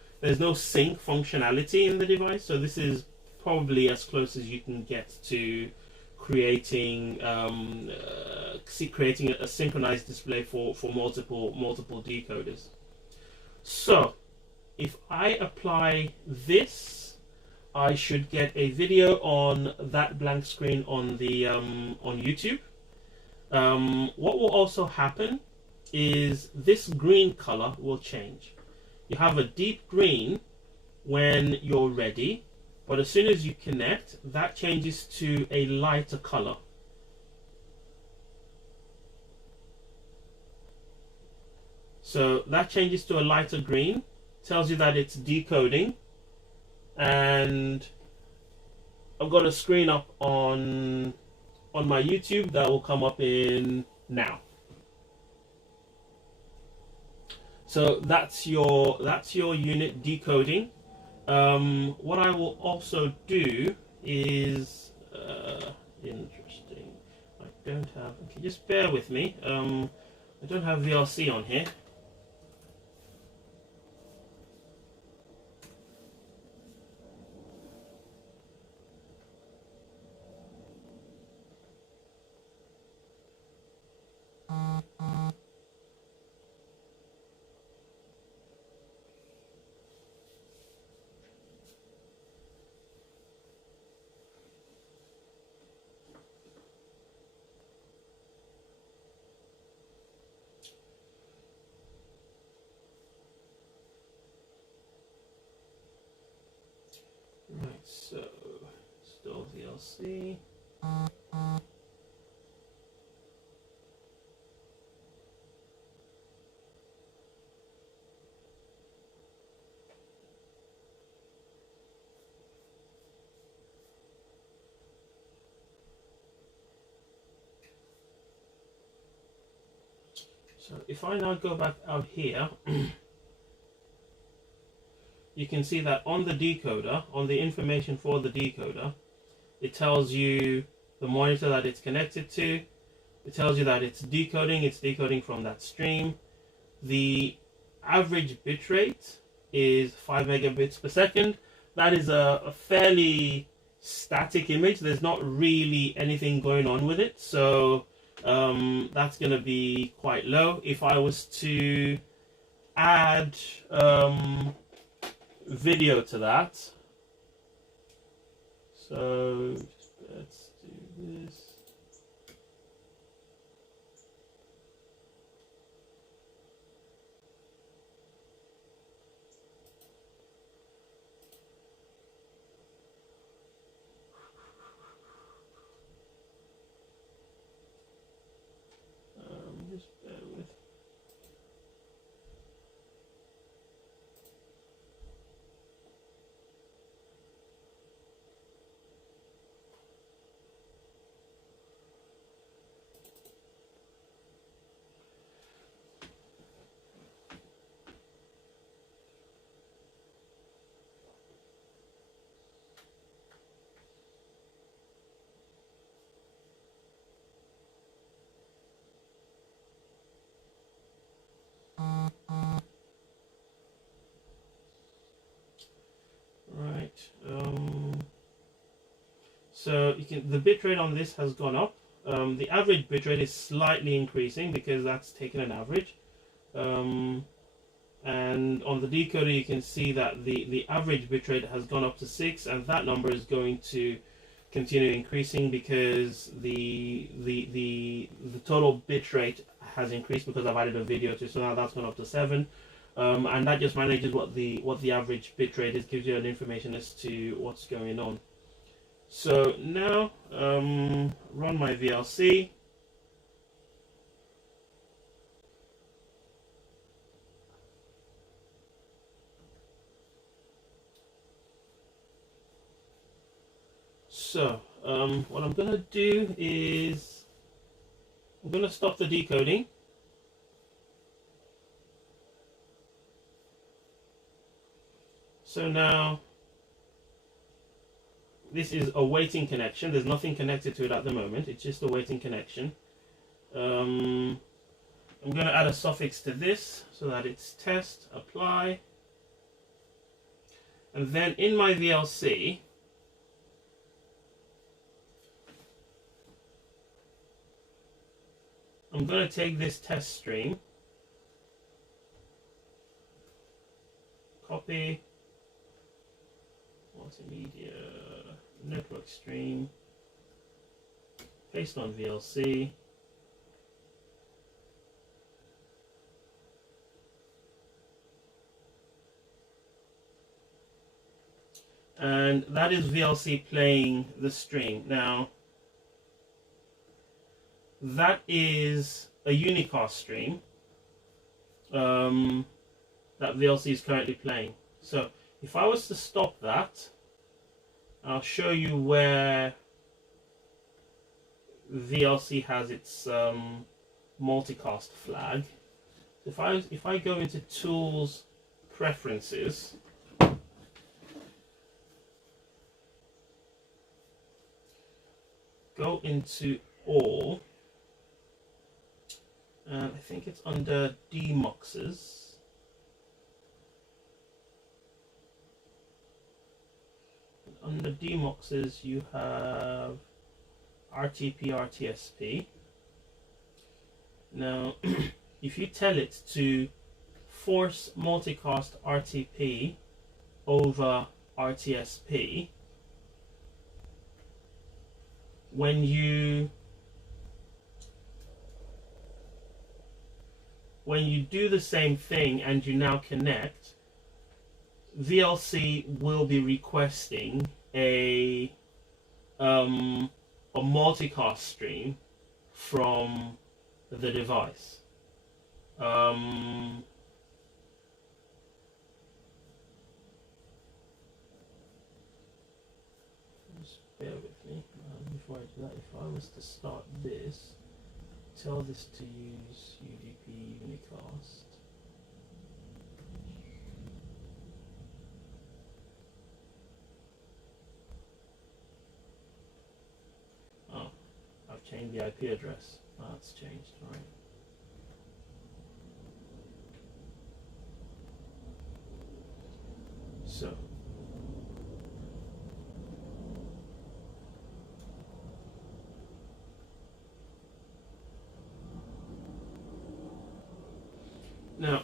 sync functionality in the device, so this is probably as close as you can get to creating a synchronized display for multiple decoders. So if I apply this, I should get a video on that blank screen on the on YouTube. What will also happen is this green color will change. You have a deep green when you're ready, but as soon as you connect, that changes to a lighter color. So that changes to a lighter green, tells you that it's decoding, and I've got a screen up on my YouTube that will come up in now. So that's your unit decoding. What I will also do is interesting. I don't have. Okay, just bear with me. I don't have VLC on here. Right, so still VLC. So if I now go back out here, you can see that on the decoder, on the information for the decoder, it tells you the monitor that it's connected to. It tells you that it's decoding from that stream. The average bitrate is 5 megabits per second. That is a fairly static image. There's not really anything going on with it. So that's going to be quite low. If I was to add video to that, so let's do this. Just bear with. Right. So you can, the bitrate on this has gone up. The average bitrate is slightly increasing because that's taken an average. And on the decoder you can see that the average bitrate has gone up to 6, and that number is going to continue increasing because the total bitrate has increased because I've added a video to it, so now that's gone up to 7. And that just manages what the average bitrate is, gives you an information as to what's going on. So now run my VLC. So what I'm going to do is I'm going to stop the decoding. So now this is a waiting connection. There's nothing connected to it at the moment. It's just a waiting connection. I'm going to add a suffix to this so that it's test, apply. And then in my VLC, I'm going to take this test stream, copy, multimedia, network stream, paste on VLC, and that is VLC playing the stream. Now, that is a unicast stream that VLC is currently playing. So if I was to stop that, I'll show you where VLC has its multicast flag. If I go into Tools, Preferences, go into All, and I think it's under demuxes. Under demuxes you have RTP, RTSP. Now if you tell it to force multicast RTP over RTSP, when you do the same thing and you now connect, VLC will be requesting a multicast stream from the device. Just bear with me before I do that. If I was to start this, tell this to use UDP unicast. Oh, I've changed the IP address. Oh, that's changed, alright. So now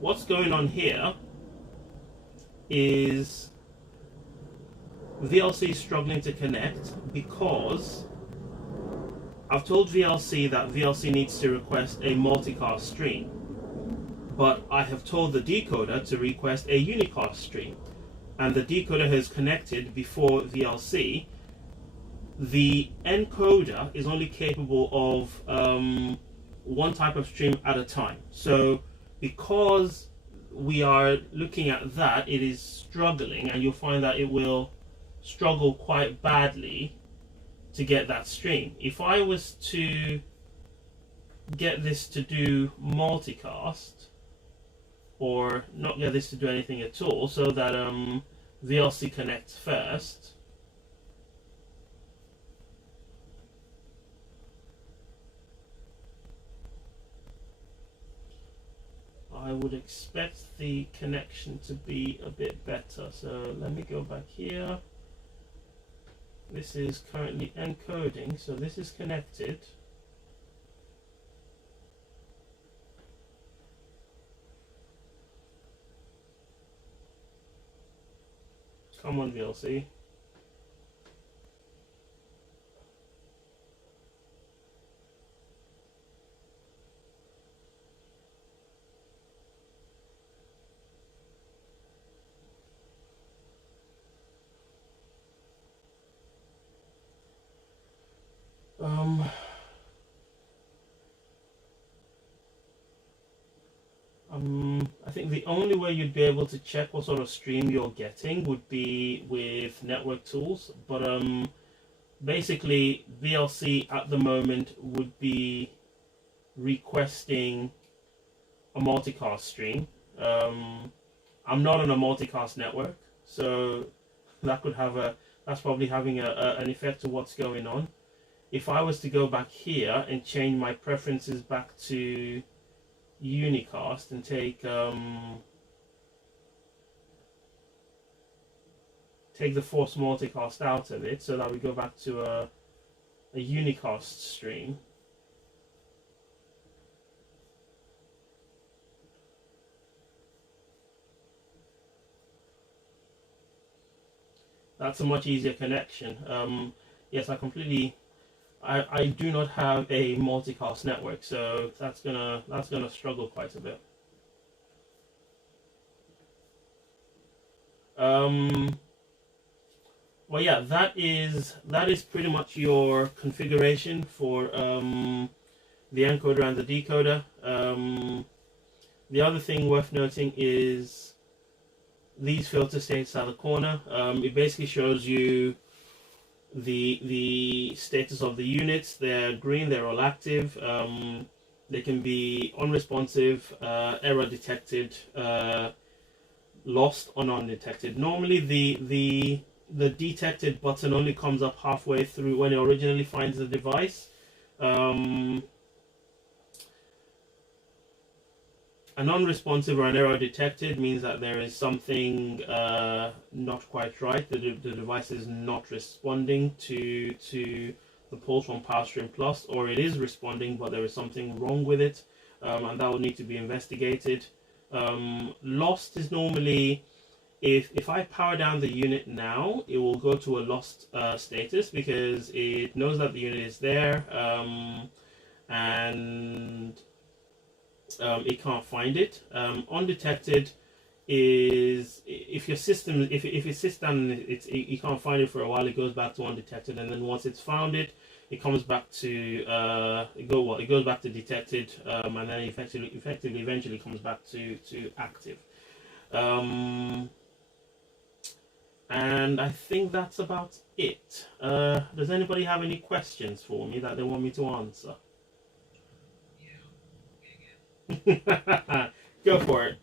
what's going on here is VLC is struggling to connect because I've told VLC that VLC needs to request a multicast stream, but I have told the decoder to request a unicast stream, and the decoder has connected before VLC. The encoder is only capable of one type of stream at a time. So because we are looking at that, it is struggling, and you'll find that it will struggle quite badly to get that stream. If I was to get this to do multicast, or not get this to do anything at all, so that VLC connects first, I would expect the connection to be a bit better. So let me go back here. This is currently encoding, so this is connected. Come on, VLC. Um, I think the only way you'd be able to check what sort of stream you're getting would be with network tools. But basically, VLC at the moment would be requesting a multicast stream. I'm not on a multicast network, so that could have that's probably having an effect to what's going on. If I was to go back here and change my preferences back to unicast and take the force multicast out of it, so that we go back to a unicast stream. That's a much easier connection. Yes, I do not have a multicast network, so that's gonna struggle quite a bit. Well, yeah, that is pretty much your configuration for the encoder and the decoder. The other thing worth noting is these filter states at the corner. It basically shows you the status of the units. They're green, they're all active. They can be unresponsive, error detected, lost, or undetected. Normally the detected button only comes up halfway through when it originally finds the device. A non-responsive or an error detected means that there is something not quite right. The device is not responding to the pulse from PowerStream Plus, or it is responding, but there is something wrong with it, and that will need to be investigated. Lost is normally, if I power down the unit now, it will go to a lost status because it knows that the unit is there, and it can't find it. Undetected is if your system, if it sits down and you can't find it for a while, it goes back to undetected, and then once it's found it, it comes back to it goes back to detected, and then effectively eventually comes back to active. And I think that's about it. Does anybody have any questions for me that they want me to answer? Go for it.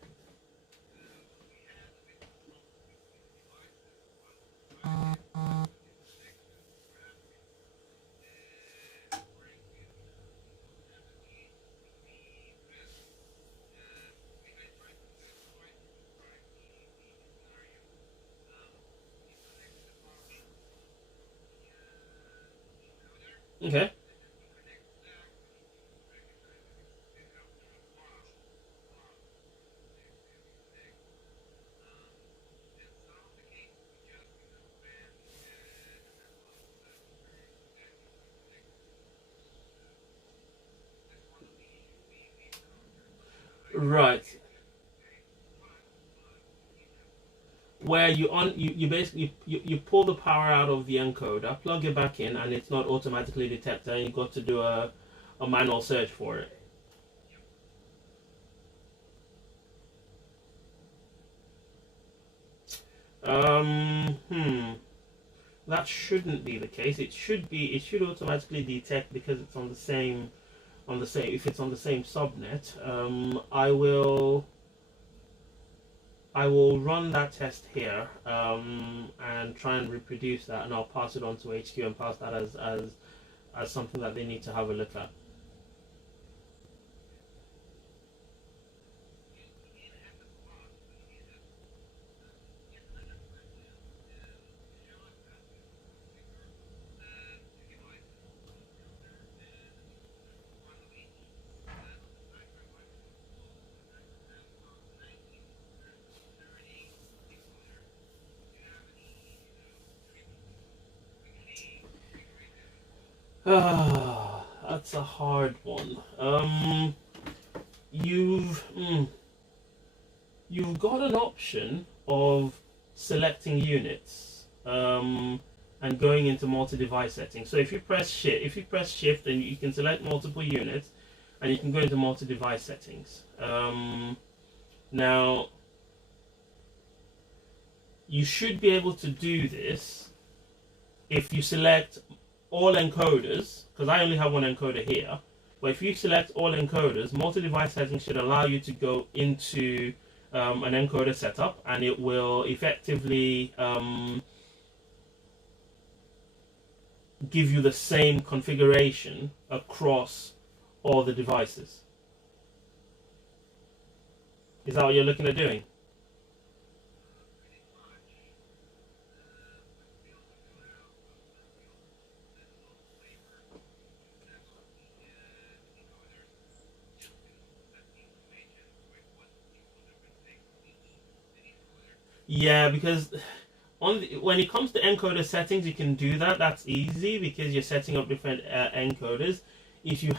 Okay. Right. Where you basically you pull the power out of the encoder, plug it back in, and it's not automatically detected, and you got to do a manual search for it. That shouldn't be the case. It should automatically detect because it's on the same if it's on the same subnet. I will run that test here and try and reproduce that, and I'll pass it on to HQ and pass that as something that they need to have a look at. That's a hard one. You've you've got an option of selecting units and going into multi-device settings. So if you press shift, then you can select multiple units, and you can go into multi-device settings. Now you should be able to do this if you select all encoders, because I only have one encoder here. But if you select all encoders, multi-device settings should allow you to go into an encoder setup, and it will effectively give you the same configuration across all the devices. Is that what you're looking at doing? Yeah, because when it comes to encoder settings, you can do that. That's easy because you're setting up different encoders. If you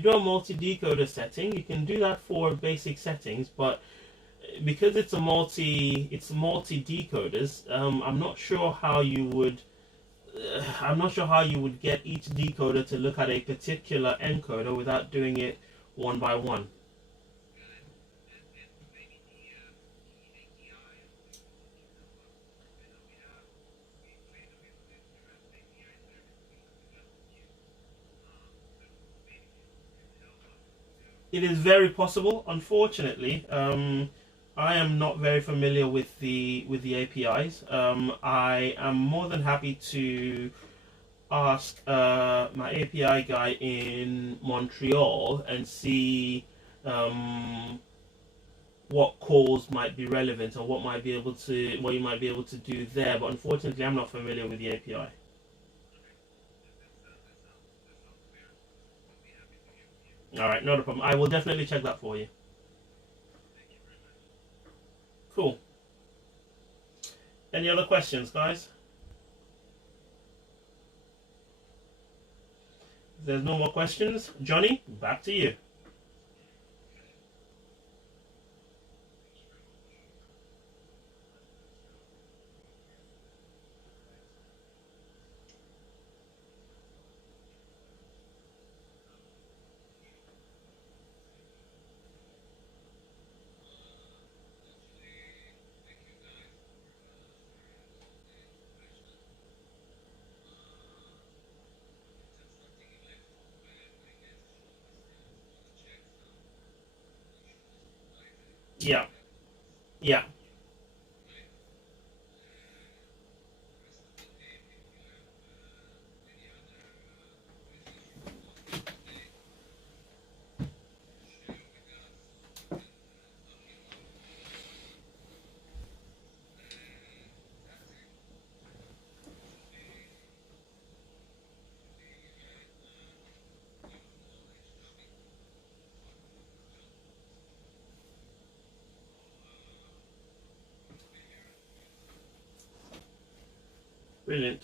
do a multi-decoder setting, you can do that for basic settings, but because it's multi decoders, I'm not sure how you would get each decoder to look at a particular encoder without doing it one by one. It is very possible. Unfortunately, I am not very familiar with the APIs. I am more than happy to ask my API guy in Montreal and see what calls might be relevant or what you might be able to do there. But unfortunately, I'm not familiar with the API. All right, not a problem. I will definitely check that for you. Cool. Any other questions, guys? If there's no more questions, Johnny, back to you. Yeah, yeah, brilliant.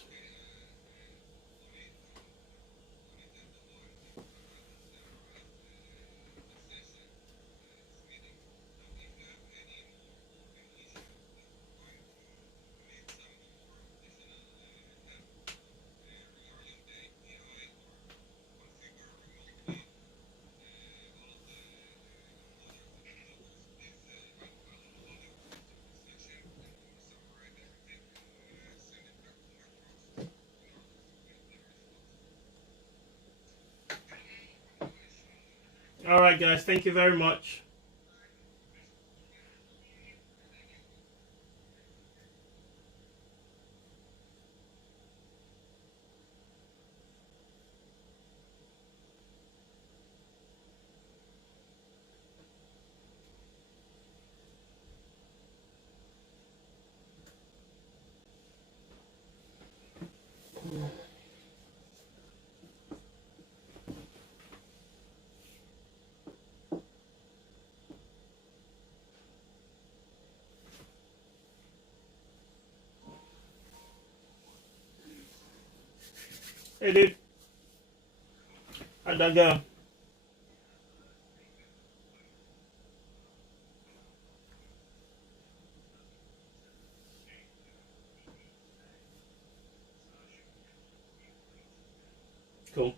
All right, guys, thank you very much. Hey, dude. How'd that go? Cool.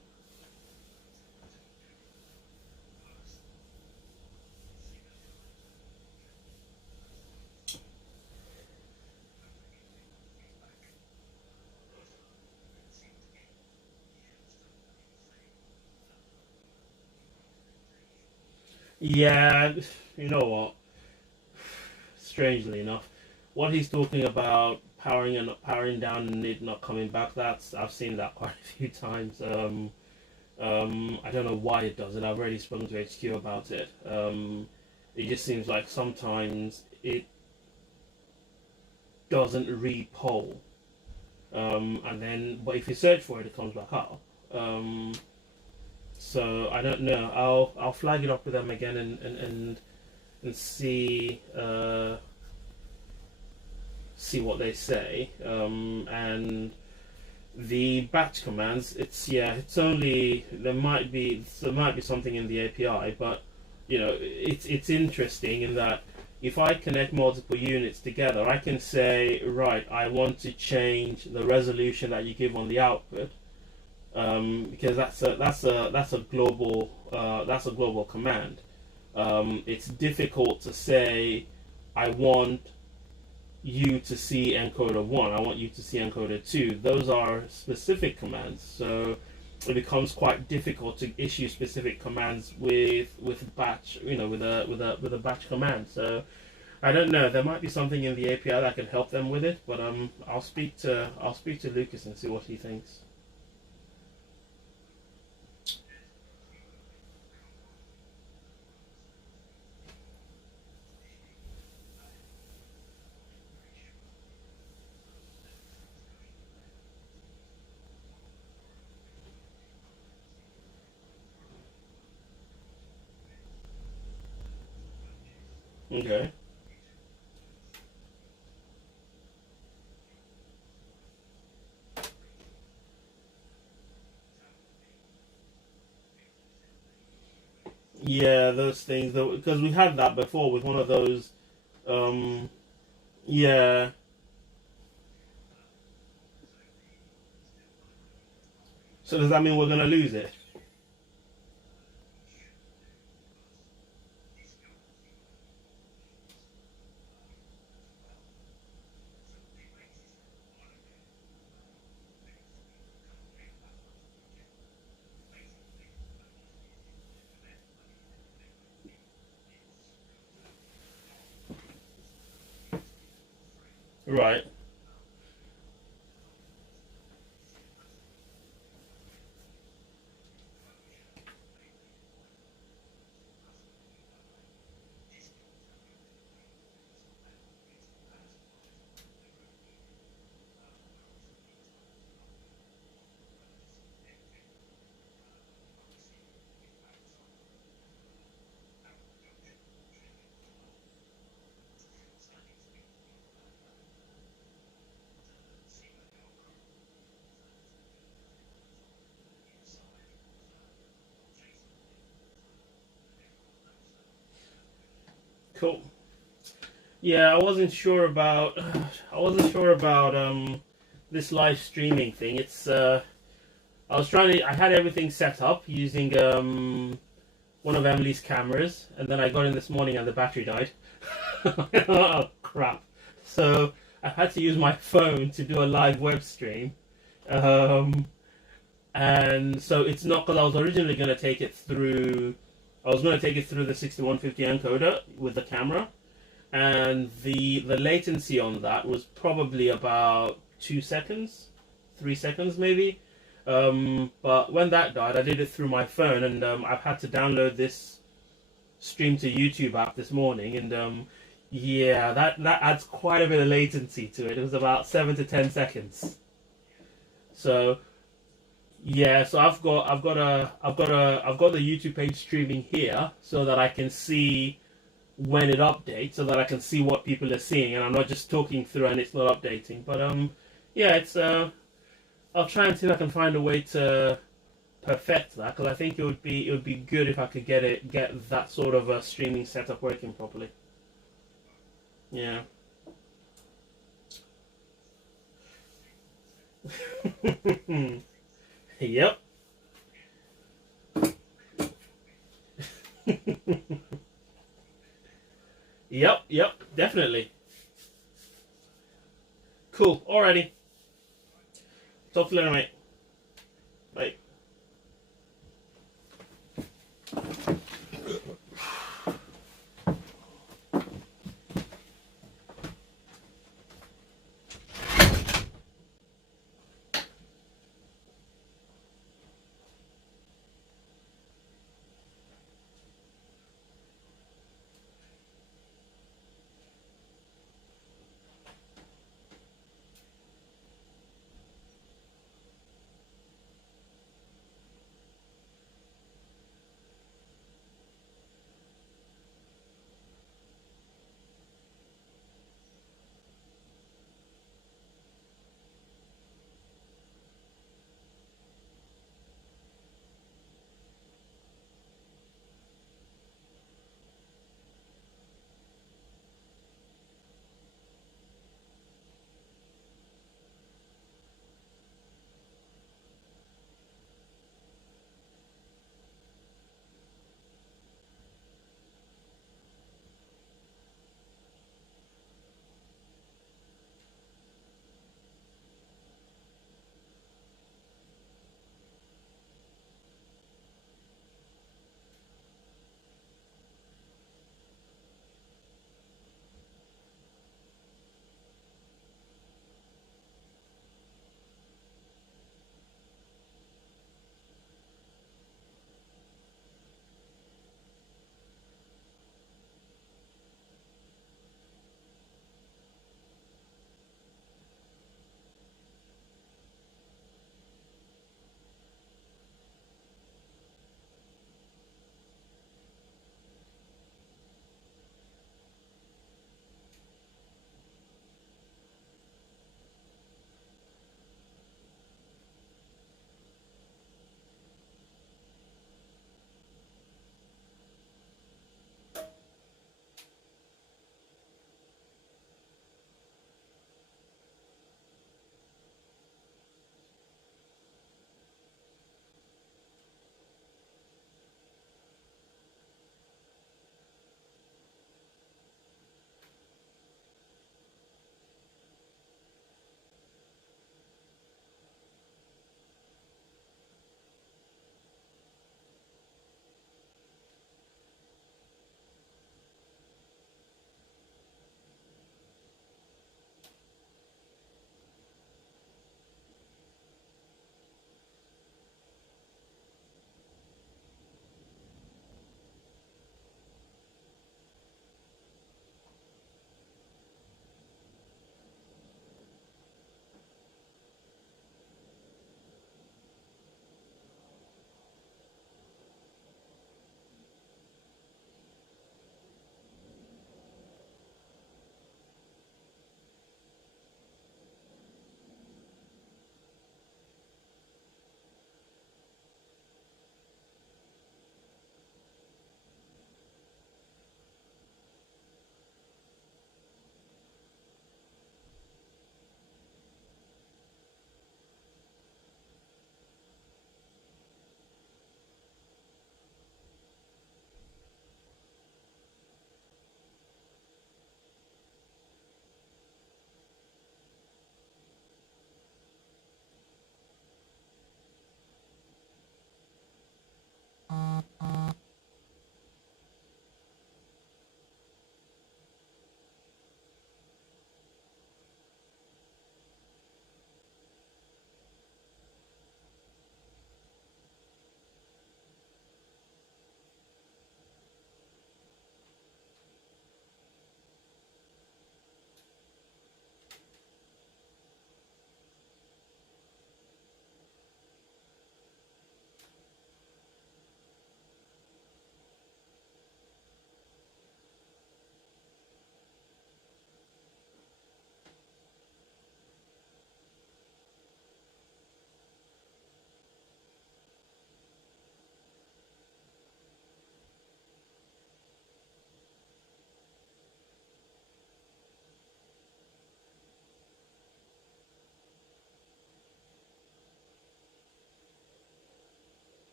Yeah, you know what? Strangely enough, what he's talking about powering and powering down and it not coming back. That's I've seen that quite a few times. I don't know why it does it. I've already spoken to HQ about it. It just seems like sometimes it doesn't re-poll, and then but if you search for it, it comes back up. Um, so I don't know. I'll flag it up with them again and see see what they say. And the batch commands, it's yeah, it's only there might be something in the API, but you know, it's interesting in that if I connect multiple units together, I can say, right, I want to change the resolution that you give on the output, because that's a global command. It's difficult to say, I want you to see encoder 1, I want you to see encoder 2. Those are specific commands, so it becomes quite difficult to issue specific commands with batch, you know, with a batch command. So I don't know. There might be something in the API that can help them with it, but I'll speak to Lucas and see what he thinks. Okay. Yeah, those things, though, because we had that before with one of those. Um, yeah, so does that mean we're gonna lose it? Right. Cool. Yeah, I wasn't sure about this live streaming thing. It's I was trying to I had everything set up using one of Emily's cameras, and then I got in this morning and the battery died. Oh crap! So I had to use my phone to do a live web stream, um, and so it's not because I was originally going to take it through. I was going to take it through the 6150 encoder with the camera, and the latency on that was probably about 2 seconds, 3 seconds maybe. But when that died, I did it through my phone, and I've had to download this stream to YouTube app this morning, and yeah, that adds quite a bit of latency to it. It was about 7 to 10 seconds. So yeah, so I've got the YouTube page streaming here so that I can see when it updates, so that I can see what people are seeing, and I'm not just talking through and it's not updating. But yeah, it's I'll try and see if I can find a way to perfect that, because I think it would be good if I could get that sort of a streaming setup working properly. Yeah. Yep. Yep. Yep. Definitely. Cool. Alrighty. Talk to you later, mate. Bye.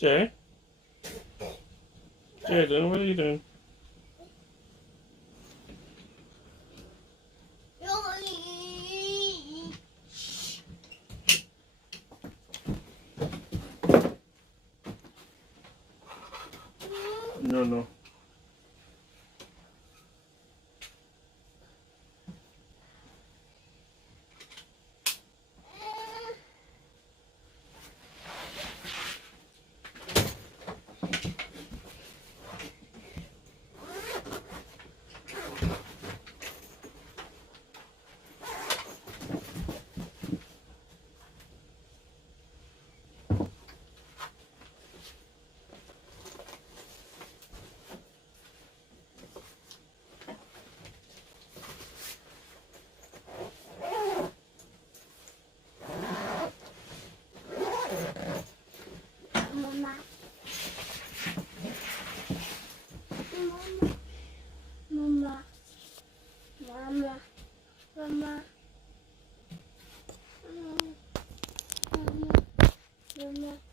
Jay? Jaden, what are you doing? No, no. Mama. Mama. Mama. Mama. Mama. Mama.